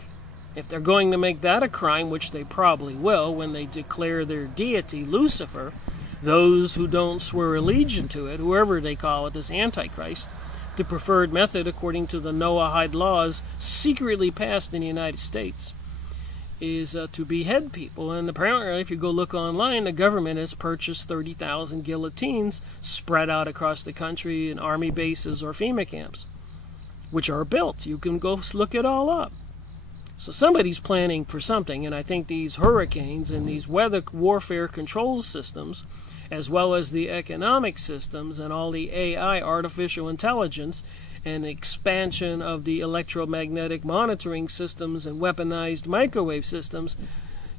If they're going to make that a crime, which they probably will when they declare their deity, Lucifer, those who don't swear allegiance to it, whoever they call it, this Antichrist, the preferred method according to the Noahide laws secretly passed in the United States, is to behead people. And apparently, if you go look online, the government has purchased 30,000 guillotines spread out across the country in army bases or FEMA camps, which are built. You can go look it all up. So somebody's planning for something, and I think these hurricanes and these weather warfare control systems, as well as the economic systems and all the AI, artificial intelligence, and expansion of the electromagnetic monitoring systems and weaponized microwave systems,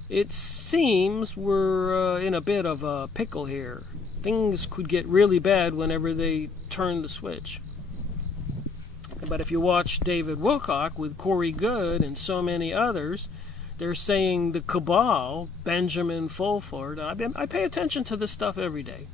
it seems we're in a bit of a pickle here. Things could get really bad whenever they turn the switch. But if you watch David Wilcock with Corey Goode and so many others, they're saying the cabal, Benjamin Fulford, I pay attention to this stuff every day,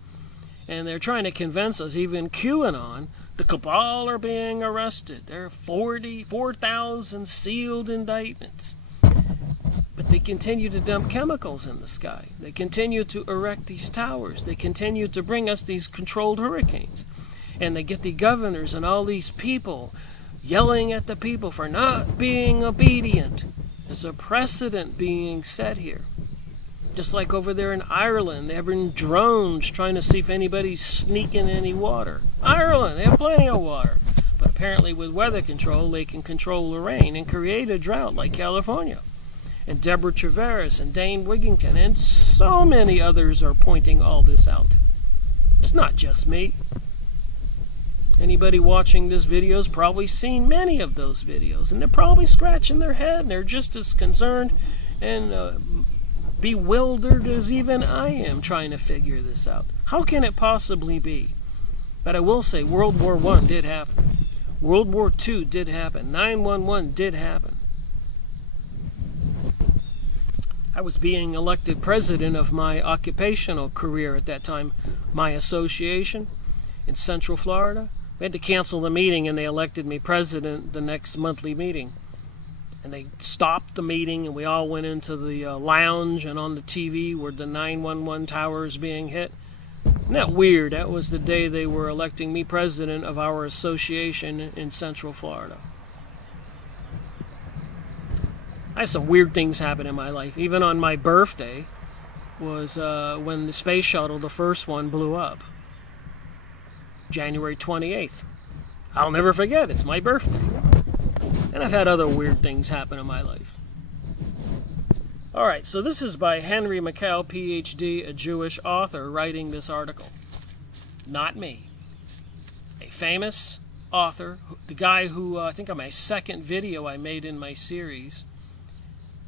and they're trying to convince us, even QAnon, the cabal are being arrested. There are 4,000 sealed indictments. But they continue to dump chemicals in the sky. They continue to erect these towers. They continue to bring us these controlled hurricanes. And they get the governors and all these people yelling at the people for not being obedient. There's a precedent being set here. Just like over there in Ireland, they're having drones trying to see if anybody's sneaking any water. Ireland, they have plenty of water. But apparently with weather control, they can control the rain and create a drought like California. And Deborah Travers and Dane Wigington and so many others are pointing all this out. It's not just me. Anybody watching this video has probably seen many of those videos, and they're probably scratching their head, and they're just as concerned and bewildered as even I am trying to figure this out. How can it possibly be? But I will say World War I did happen. World War II did happen. 9/11 did happen. I was being elected president of my occupational career at that time, my association in Central Florida. We had to cancel the meeting and they elected me president the next monthly meeting. And they stopped the meeting, and we all went into the lounge, and on the TV were the 911 towers being hit. Isn't that weird? That was the day they were electing me president of our association in Central Florida. I have some weird things happen in my life. Even on my birthday was when the space shuttle, the first one, blew up. January 28th. I'll never forget. It's my birthday. And I've had other weird things happen in my life. Alright, so this is by Henry McCall, PhD, a Jewish author, writing this article. Not me. A famous author, the guy who, I think on my second video I made in my series,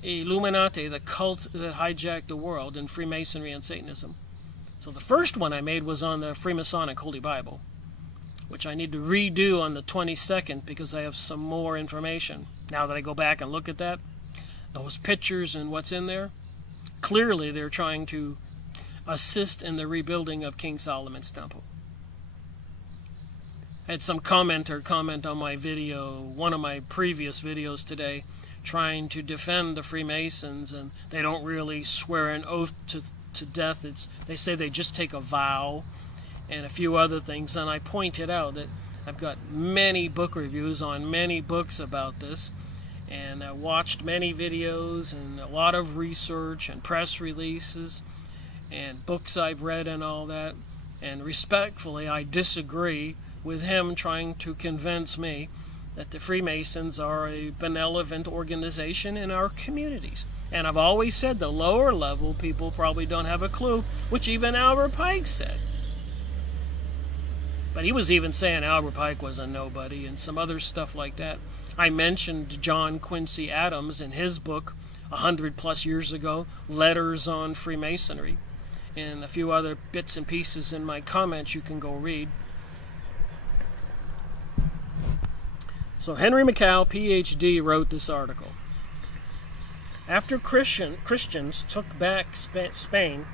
Illuminati, the cult that hijacked the world in Freemasonry and Satanism. So the first one I made was on the Freemasonic Holy Bible, which I need to redo on the 22nd because I have some more information. Now that I go back and look at that, those pictures and what's in there, clearly they're trying to assist in the rebuilding of King Solomon's temple. I had some commenter comment on my video, one of my previous videos today, trying to defend the Freemasons, and they don't really swear an oath to death. They say they just take a vow and a few other things, and I pointed out that I've got many book reviews on many books about this, and I watched many videos and a lot of research and press releases and books I've read and all that, and respectfully I disagree with him trying to convince me that the Freemasons are a benevolent organization in our communities. And I've always said the lower level people probably don't have a clue, which even Albert Pike said. But he was even saying Albert Pike was a nobody and some other stuff like that. I mentioned John Quincy Adams in his book 100+ years ago, Letters on Freemasonry, and a few other bits and pieces in my comments you can go read. So Henry McCall, PhD, wrote this article. After Christians took back Spain,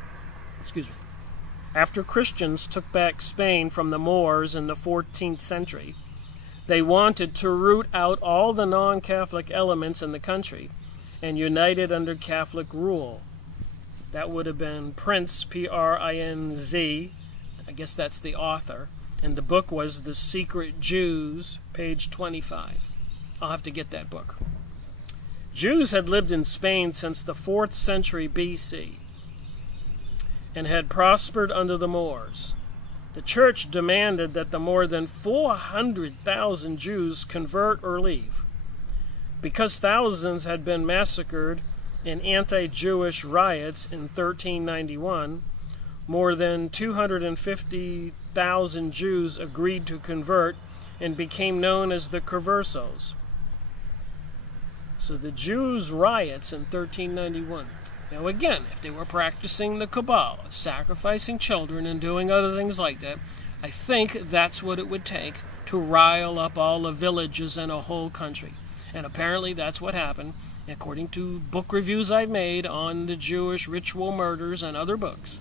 After Christians took back Spain from the Moors in the 14th century, they wanted to root out all the non-Catholic elements in the country and unite it under Catholic rule. That would have been Prince, P-R-I-N-Z, I guess that's the author, and the book was The Secret Jews, page 25. I'll have to get that book. Jews had lived in Spain since the 4th century BC and had prospered under the Moors. The church demanded that the more than 400,000 Jews convert or leave. Because thousands had been massacred in anti-Jewish riots in 1391, more than 250,000 Jews agreed to convert and became known as the Conversos. So the Jews' riots in 1391. Now again, if they were practicing the Kabbalah, sacrificing children and doing other things like that, I think that's what it would take to rile up all the villages in a whole country. And apparently that's what happened, according to book reviews I've made on the Jewish ritual murders and other books.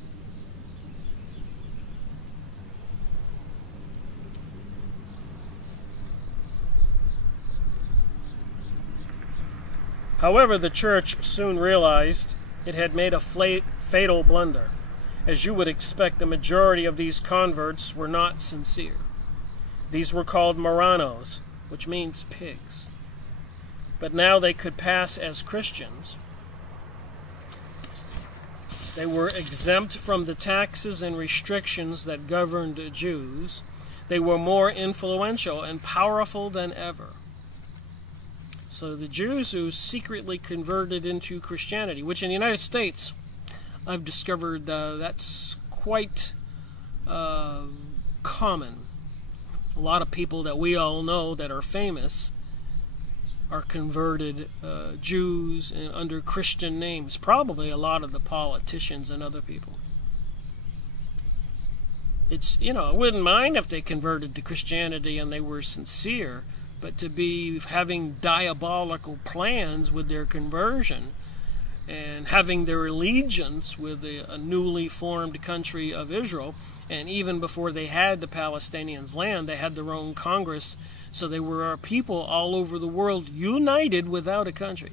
However, the church soon realized it had made a fatal blunder. As you would expect, the majority of these converts were not sincere. These were called Marranos, which means pigs. But now they could pass as Christians. They were exempt from the taxes and restrictions that governed Jews. They were more influential and powerful than ever. So the Jews who secretly converted into Christianity, which in the United States, I've discovered that's quite common. A lot of people that we all know that are famous are converted Jews and under Christian names. Probably a lot of the politicians and other people. It's, I wouldn't mind if they converted to Christianity and they were sincere, but to be having diabolical plans with their conversion and having their allegiance with a newly formed country of Israel, and even before they had the Palestinians' land, they had their own Congress So they were people all over the world united without a country.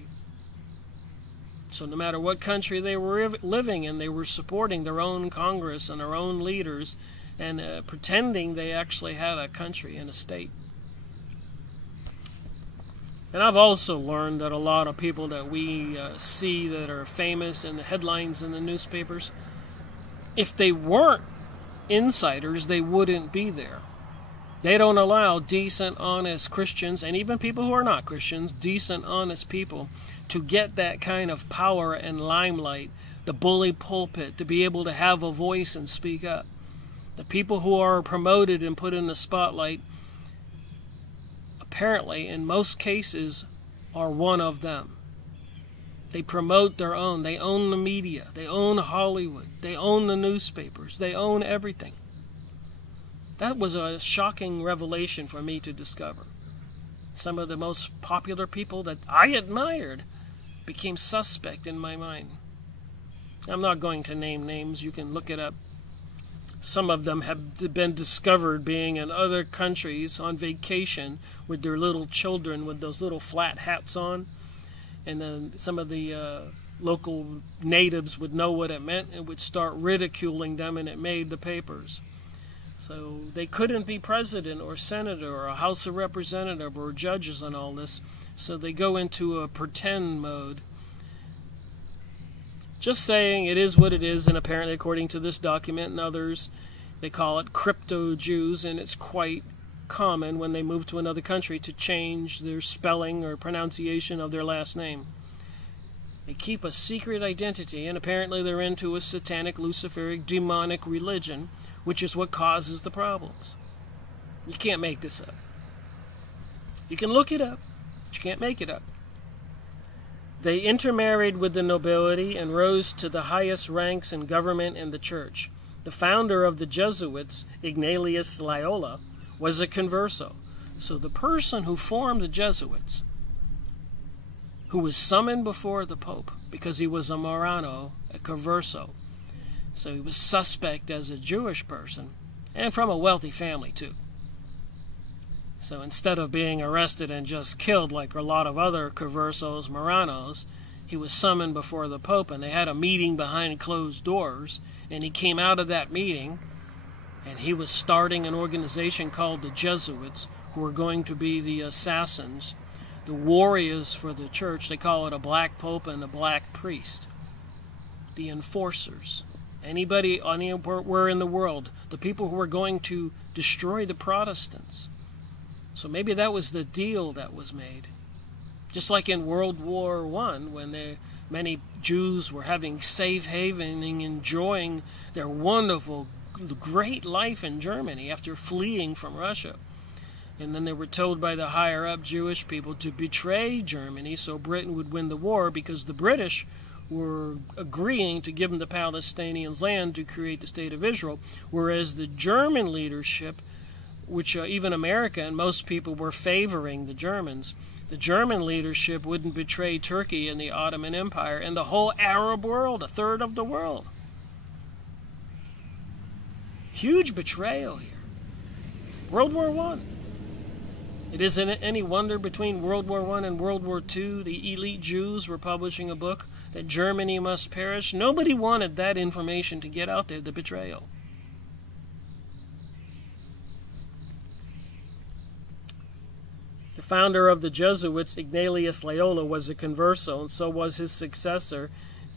So no matter what country they were living in, they were supporting their own Congress and their own leaders and pretending they actually had a country and a state. And I've also learned that a lot of people that we see that are famous in the headlines in the newspapers, if they weren't insiders, they wouldn't be there. They don't allow decent, honest Christians, and even people who are not Christians, decent, honest people, to get that kind of power and limelight, the bully pulpit, to be able to have a voice and speak up. The people who are promoted and put in the spotlight, apparently, in most cases, are one of them. They promote their own. They own the media. They own Hollywood. They own the newspapers. They own everything. That was a shocking revelation for me to discover. Some of the most popular people that I admired became suspect in my mind. I'm not going to name names. You can look it up. Some of them have been discovered being in other countries on vacation with their little children with those little flat hats on. And then some of the local natives would know what it meant and would start ridiculing them, and it made the papers. So they couldn't be president or senator or a House of Representative or judges and all this. So they go into a pretend mode. Just saying, it is what it is, and apparently according to this document and others, they call it crypto Jews, and it's quite common when they move to another country to change their spelling or pronunciation of their last name. They keep a secret identity, and apparently they're into a satanic, luciferic, demonic religion, which is what causes the problems. You can't make this up. You can look it up, but you can't make it up. They intermarried with the nobility and rose to the highest ranks in government and the church. The founder of the Jesuits, Ignatius Loyola, was a converso. So the person who formed the Jesuits, who was summoned before the Pope because he was a Marrano, a converso, so he was suspect as a Jewish person, and from a wealthy family too. So instead of being arrested and just killed like a lot of other conversos, Marranos, he was summoned before the Pope, and they had a meeting behind closed doors, and he came out of that meeting, and he was starting an organization called the Jesuits, who were going to be the assassins, the warriors for the church. They call it a black pope and a black priest, the enforcers. Anybody anywhere in the world, the people who were going to destroy the Protestants. So maybe that was the deal that was made. Just like in World War I, when many Jews were having safe havening, enjoying their wonderful, great life in Germany after fleeing from Russia. And then they were told by the higher-up Jewish people to betray Germany so Britain would win the war, because the British were agreeing to give them the Palestinians land to create the State of Israel, whereas the German leadership, which even America and most people were favoring the Germans, the German leadership wouldn't betray Turkey and the Ottoman Empire and the whole Arab world, a third of the world. Huge betrayal here. World War I. It isn't any wonder between World War I and World War II, the elite Jews were publishing a book that Germany must perish. Nobody wanted that information to get out there, the betrayal. The founder of the Jesuits, Ignatius Loyola, was a converso, and so was his successor,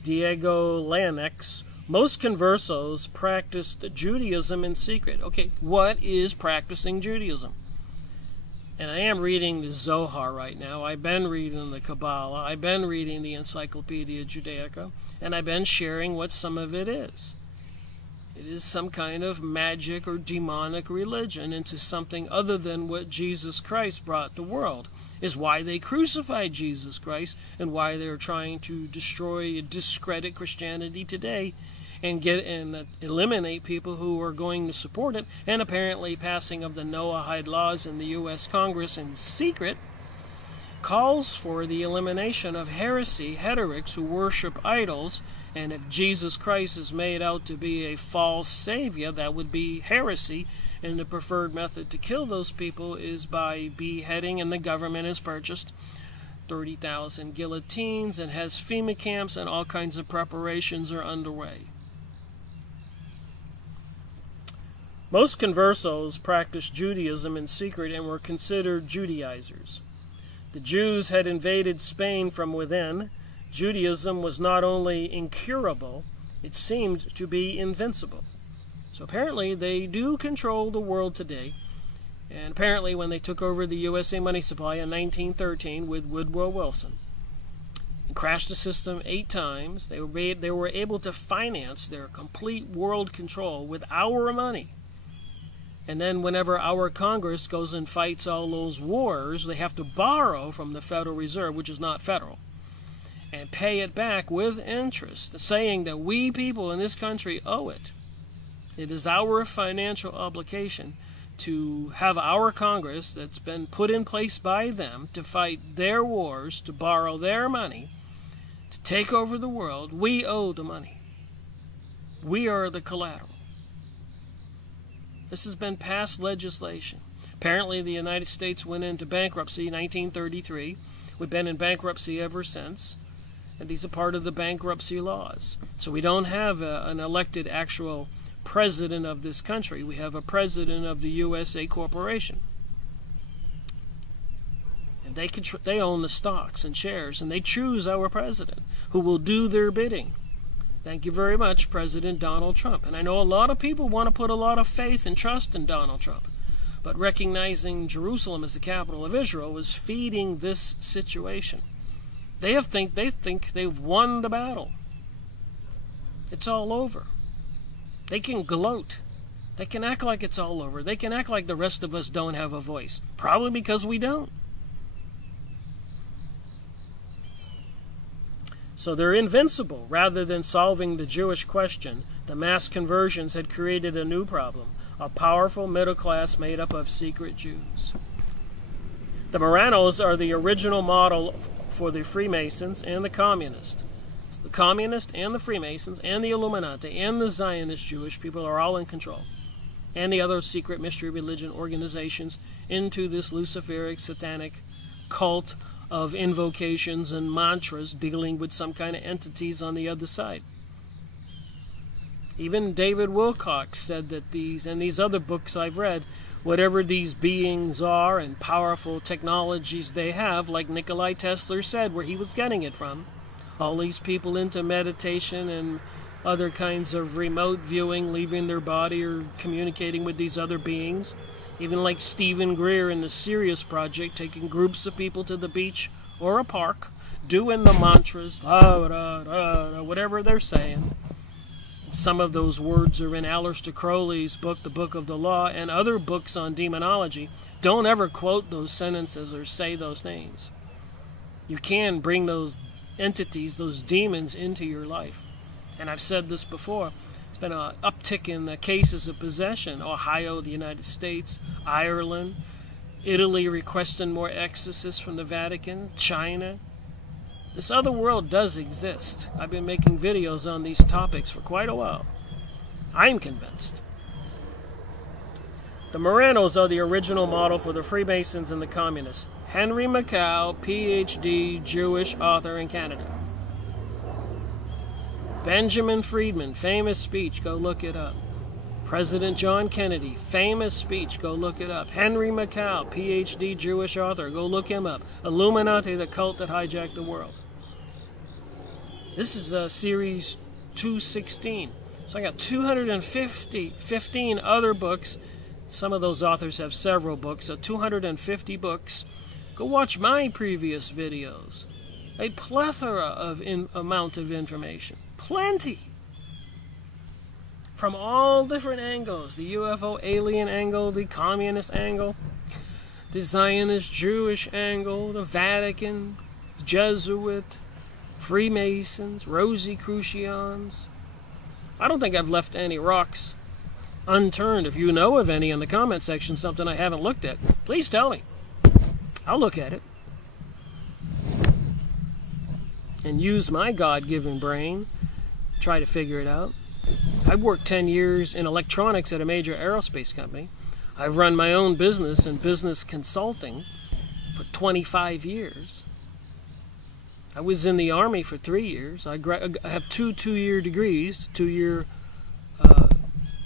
Diego Lainez. Most conversos practiced Judaism in secret. Okay, what is practicing Judaism? And I am reading the Zohar right now. I've been reading the Kabbalah. I've been reading the Encyclopedia Judaica. And I've been sharing what some of it is. It is some kind of magic or demonic religion into something other than what Jesus Christ brought the world. Is why they crucified Jesus Christ and why they're trying to destroy and discredit Christianity today and eliminate people who are going to support it, and apparently passing of the Noahide laws in the U.S. Congress in secret calls for the elimination of heresy, heretics who worship idols, And if Jesus Christ is made out to be a false savior, that would be heresy. And the preferred method to kill those people is by beheading, and the government has purchased 30,000 guillotines and has FEMA camps, and all kinds of preparations are underway. Most conversos practiced Judaism in secret and were considered Judaizers. The Jews had invaded Spain from within. Judaism was not only incurable, it seemed to be invincible. So apparently they do control the world today. And apparently when they took over the USA money supply in 1913 with Woodrow Wilson and crashed the system 8 times, they were able to finance their complete world control with our money. And then whenever our Congress goes and fights all those wars, they have to borrow from the Federal Reserve, which is not federal, and pay it back with interest, saying that we people in this country owe it. It is our financial obligation to have our Congress that's been put in place by them to fight their wars, to borrow their money, to take over the world. We owe the money. We are the collateral. This has been past legislation. Apparently the United States went into bankruptcy in 1933. We've been in bankruptcy ever since. And these are part of the bankruptcy laws. So we don't have an elected actual president of this country. We have a president of the USA Corporation. And they own the stocks and shares, and they choose our president, who will do their bidding. Thank you very much, President Donald Trump. And I know a lot of people want to put a lot of faith and trust in Donald Trump. But recognizing Jerusalem as the capital of Israel is feeding this situation. They think they've won the battle. It's all over. They can gloat. They can act like it's all over. They can act like the rest of us don't have a voice. Probably because we don't. So they're invincible. Rather than solving the Jewish question, the mass conversions had created a new problem, a powerful middle class made up of secret Jews. The Marranos are the original model for the Freemasons and the Communists. The Communists and the Freemasons and the Illuminati and the Zionist Jewish people are all in control. And the other secret mystery religion organizations into this Luciferic satanic cult of invocations and mantras dealing with some kind of entities on the other side. Even David Wilcock said that these other books I've read, whatever these beings are and powerful technologies they have, like Nikolai Tesla said where he was getting it from, all these people into meditation and other kinds of remote viewing, leaving their body or communicating with these other beings. Even like Stephen Greer in the Sirius Project, taking groups of people to the beach or a park, doing the mantras, whatever they're saying. Some of those words are in Aleister Crowley's book, The Book of the Law, and other books on demonology. Don't ever quote those sentences or say those names. You can bring those entities, those demons, into your life. And I've said this before. Been an uptick in the cases of possession. Ohio, the United States, Ireland, Italy requesting more exorcists from the Vatican, China. This other world does exist. I've been making videos on these topics for quite a while. I'm convinced. The Marranos are the original model for the Freemasons and the Communists. Henry Mackay, PhD, Jewish author in Canada. Benjamin Friedman, famous speech, go look it up. President John Kennedy, famous speech, go look it up. Henry Mackay, PhD, Jewish author, go look him up. Illuminati, the cult that hijacked the world. This is series 216. So I got 215 other books. Some of those authors have several books, so 250 books. Go watch my previous videos. A plethora of amount of information. Plenty. From all different angles. The UFO alien angle, the communist angle, the Zionist Jewish angle, the Vatican, Jesuit, Freemasons, Rosicrucians. I don't think I've left any rocks unturned. If you know of any in the comment section, something I haven't looked at, please tell me. I'll look at it. And use my God-given brain try to figure it out. I've worked 10 years in electronics at a major aerospace company. I've run my own business in business consulting for 25 years. I was in the Army for 3 years. I have two 2-year degrees, 2-year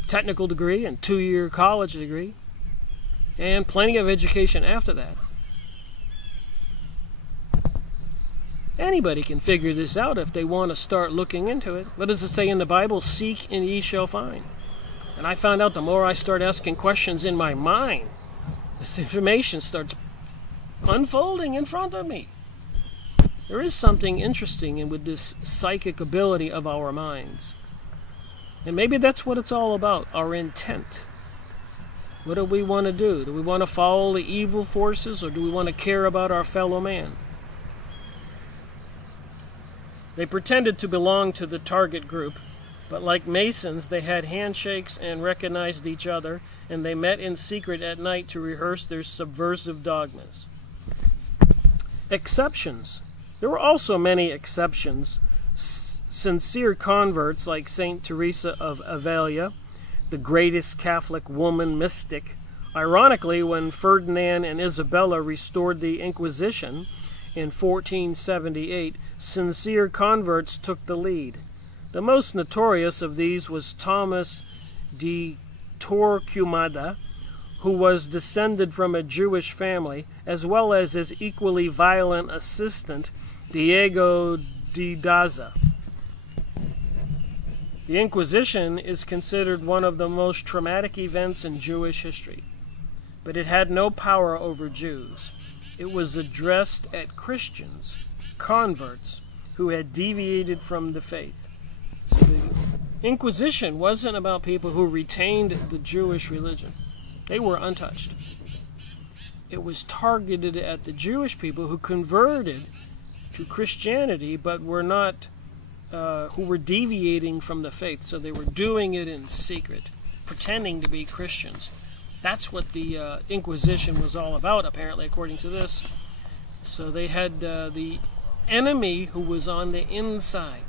technical degree and 2-year college degree, and plenty of education after that. Anybody can figure this out if they want to start looking into it. What does it say in the Bible? Seek and ye shall find. And I found out the more I start asking questions in my mind, this information starts unfolding in front of me. There is something interesting with this psychic ability of our minds. And maybe that's what it's all about, our intent. What do we want to do? Do we want to follow the evil forces, or do we want to care about our fellow man? They pretended to belong to the target group, but like Masons, they had handshakes and recognized each other, and they met in secret at night to rehearse their subversive dogmas. Exceptions. There were also many exceptions. Sincere converts like Saint Teresa of Avila, the greatest Catholic woman mystic. Ironically, when Ferdinand and Isabella restored the Inquisition in 1478, sincere converts took the lead. The most notorious of these was Thomas de Torquemada, who was descended from a Jewish family, as well as his equally violent assistant, Diego de Daza. The Inquisition is considered one of the most traumatic events in Jewish history, but it had no power over Jews. It was addressed at Christians, converts, who had deviated from the faith. So the Inquisition wasn't about people who retained the Jewish religion. They were untouched. It was targeted at the Jewish people who converted to Christianity, but were not, who were deviating from the faith. So they were doing it in secret, pretending to be Christians. That's what the Inquisition was all about, apparently, according to this. So they had the enemy who was on the inside.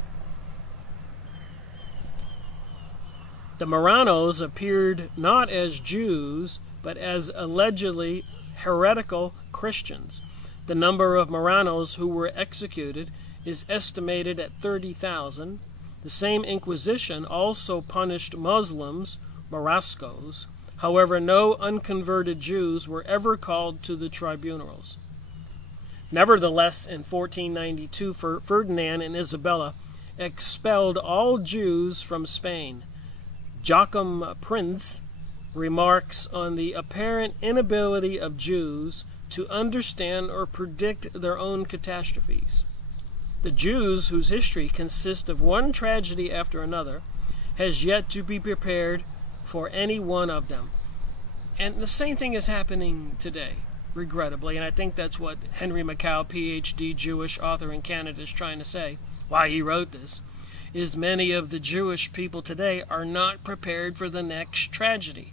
The Marranos appeared not as Jews, but as allegedly heretical Christians. The number of Marranos who were executed is estimated at 30,000. The same Inquisition also punished Muslims, Moriscos. However, no unconverted Jews were ever called to the tribunals. Nevertheless, in 1492, Ferdinand and Isabella expelled all Jews from Spain. Joachim Prinz remarks on the apparent inability of Jews to understand or predict their own catastrophes. The Jews, whose history consists of one tragedy after another, has yet to be prepared for any one of them. And the same thing is happening today, regrettably, and I think that's what Henry Mackau, PhD, Jewish author in Canada, is trying to say, why he wrote this, is many of the Jewish people today are not prepared for the next tragedy.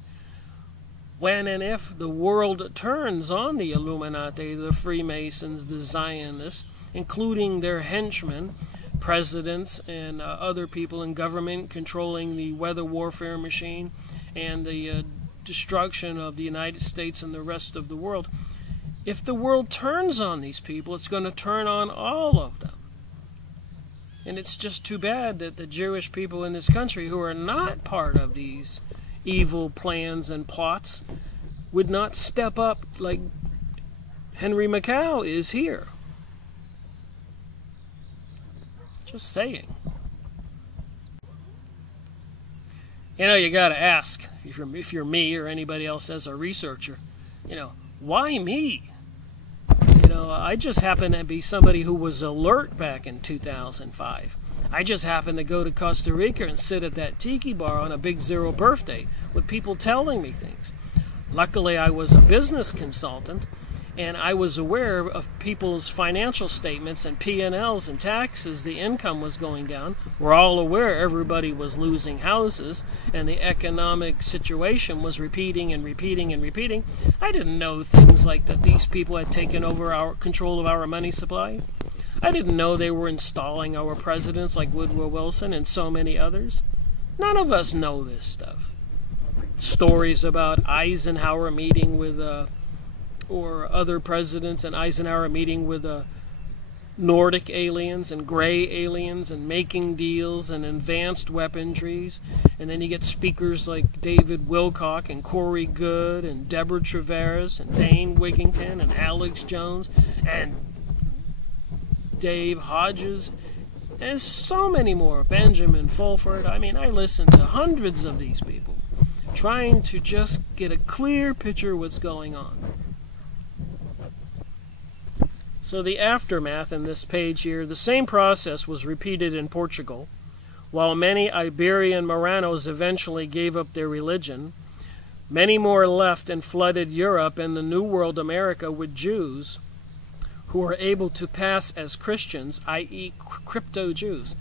When and if the world turns on the Illuminati, the Freemasons, the Zionists, including their henchmen, presidents, and other people in government controlling the weather warfare machine and the destruction of the United States and the rest of the world, if the world turns on these people, it's going to turn on all of them. And it's just too bad that the Jewish people in this country who are not part of these evil plans and plots would not step up like Henry Mackau is here. Just saying. You know, you got to ask, if you're me or anybody else as a researcher, why me? I just happen to be somebody who was alert back in 2005. I just happened to go to Costa Rica and sit at that tiki bar on a Big Zero birthday with people telling me things. Luckily, I was a business consultant, and I was aware of people's financial statements and P&Ls and taxes. The income was going down. We're all aware everybody was losing houses, and the economic situation was repeating and repeating and repeating. I didn't know things like that these people had taken over our control of our money supply. I didn't know they were installing our presidents like Woodrow Wilson and so many others. None of us know this stuff. Stories about Eisenhower meeting with, or other presidents and Eisenhower meeting with Nordic aliens and gray aliens and making deals and advanced weaponries. And then you get speakers like David Wilcock and Corey Goode and Deborah Travers and Dane Wigington and Alex Jones and Dave Hodges and so many more. Benjamin Fulford. I mean, I listened to hundreds of these people trying to just get a clear picture of what's going on. So the aftermath in this page here, the same process was repeated in Portugal. While many Iberian Marranos eventually gave up their religion, many more left and flooded Europe and the New World America with Jews who were able to pass as Christians, i.e. crypto-Jews.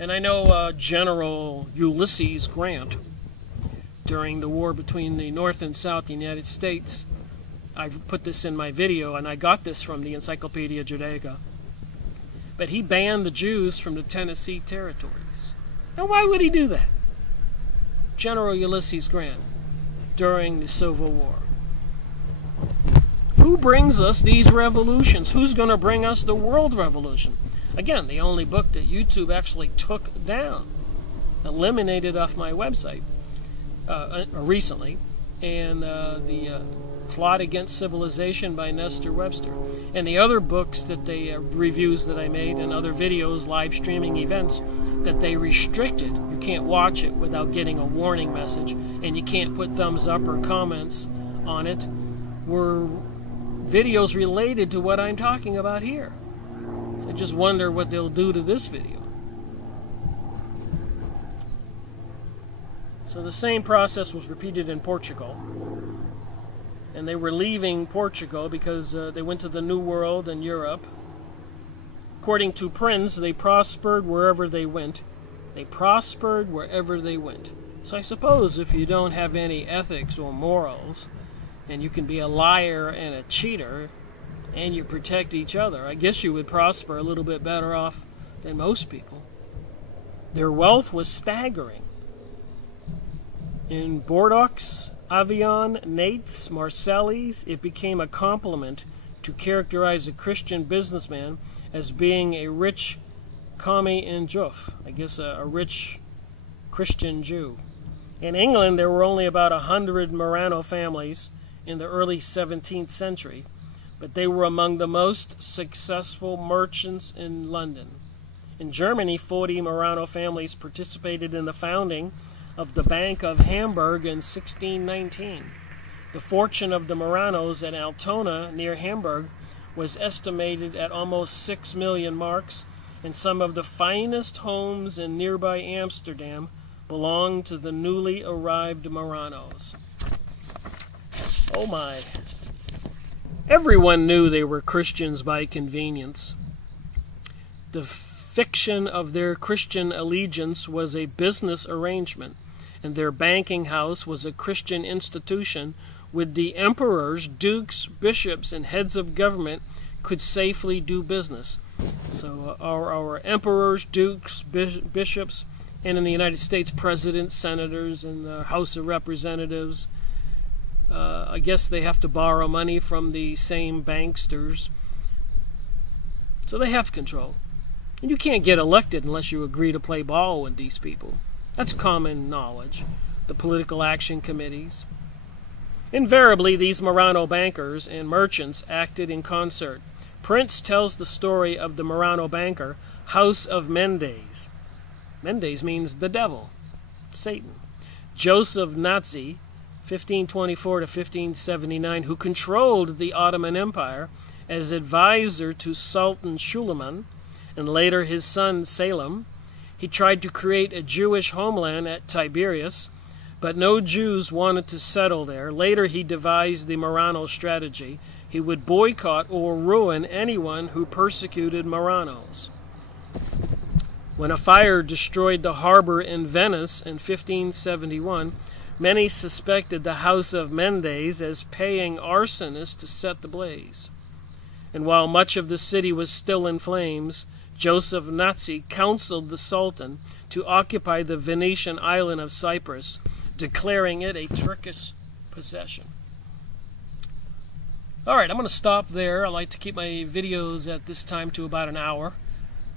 And I know General Ulysses Grant, during the war between the North and South United States, I've put this in my video, and I got this from the Encyclopedia Judaica. But he banned the Jews from the Tennessee territories. Now, why would he do that? General Ulysses Grant, during the Civil War. Who brings us these revolutions? Who's going to bring us the world revolution? Again, the only book that YouTube actually took down, eliminated off my website recently, and the Plot Against Civilization by Nestor Webster. And the other books that they, reviews that I made and other videos, live streaming events, that they restricted. You can't watch it without getting a warning message, and you can't put thumbs up or comments on it, were videos related to what I'm talking about here. So I just wonder what they'll do to this video. So the same process was repeated in Portugal. And they were leaving Portugal because they went to the New World and Europe. According to Prince, they prospered wherever they went. They prospered wherever they went. So I suppose if you don't have any ethics or morals, and you can be a liar and a cheater, and you protect each other, I guess you would prosper a little bit better off than most people. Their wealth was staggering. In Bordeaux, Avignon, Nantes, Marseilles, it became a compliment to characterize a Christian businessman as being a rich commie in Juf, I guess a rich Christian Jew. In England, there were only about 100 Marrano families in the early 17th century, but they were among the most successful merchants in London. In Germany, 40 Marrano families participated in the founding of the Bank of Hamburg in 1619. The fortune of the Marranos at Altona, near Hamburg, was estimated at almost 6 million marks, and some of the finest homes in nearby Amsterdam belonged to the newly arrived Marranos. Oh my. Everyone knew they were Christians by convenience. The fiction of their Christian allegiance was a business arrangement, and their banking house was a Christian institution with the emperors, dukes, bishops, and heads of government could safely do business. So our emperors, dukes, bishops, and in the United States, presidents, senators, and the House of Representatives, I guess they have to borrow money from the same banksters. So they have control. And you can't get elected unless you agree to play ball with these people. That's common knowledge. The political action committees. Invariably, these Marrano bankers and merchants acted in concert. Prince tells the story of the Marrano banker, House of Mendes. Mendes means the devil, Satan. Joseph Nazi, 1524 to 1579, who controlled the Ottoman Empire as advisor to Sultan Suleiman, and later his son Selim. He tried to create a Jewish homeland at Tiberias, but no Jews wanted to settle there. Later he devised the Marrano strategy. He would boycott or ruin anyone who persecuted Marranos. When a fire destroyed the harbor in Venice in 1571, many suspected the House of Mendes as paying arsonists to set the blaze. And while much of the city was still in flames, Joseph Nazi counseled the Sultan to occupy the Venetian island of Cyprus, declaring it a Turkish possession. Alright, I'm going to stop there. I like to keep my videos at this time to about an hour.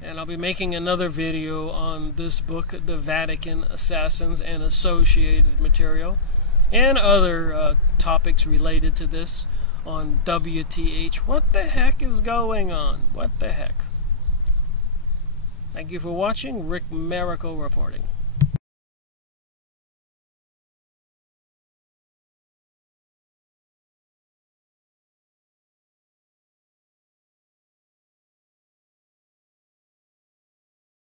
And I'll be making another video on this book, The Vatican Assassins, and associated material, and other topics related to this on WTH. What the heck is going on? What the heck? Thank you for watching. Rick Miracle reporting.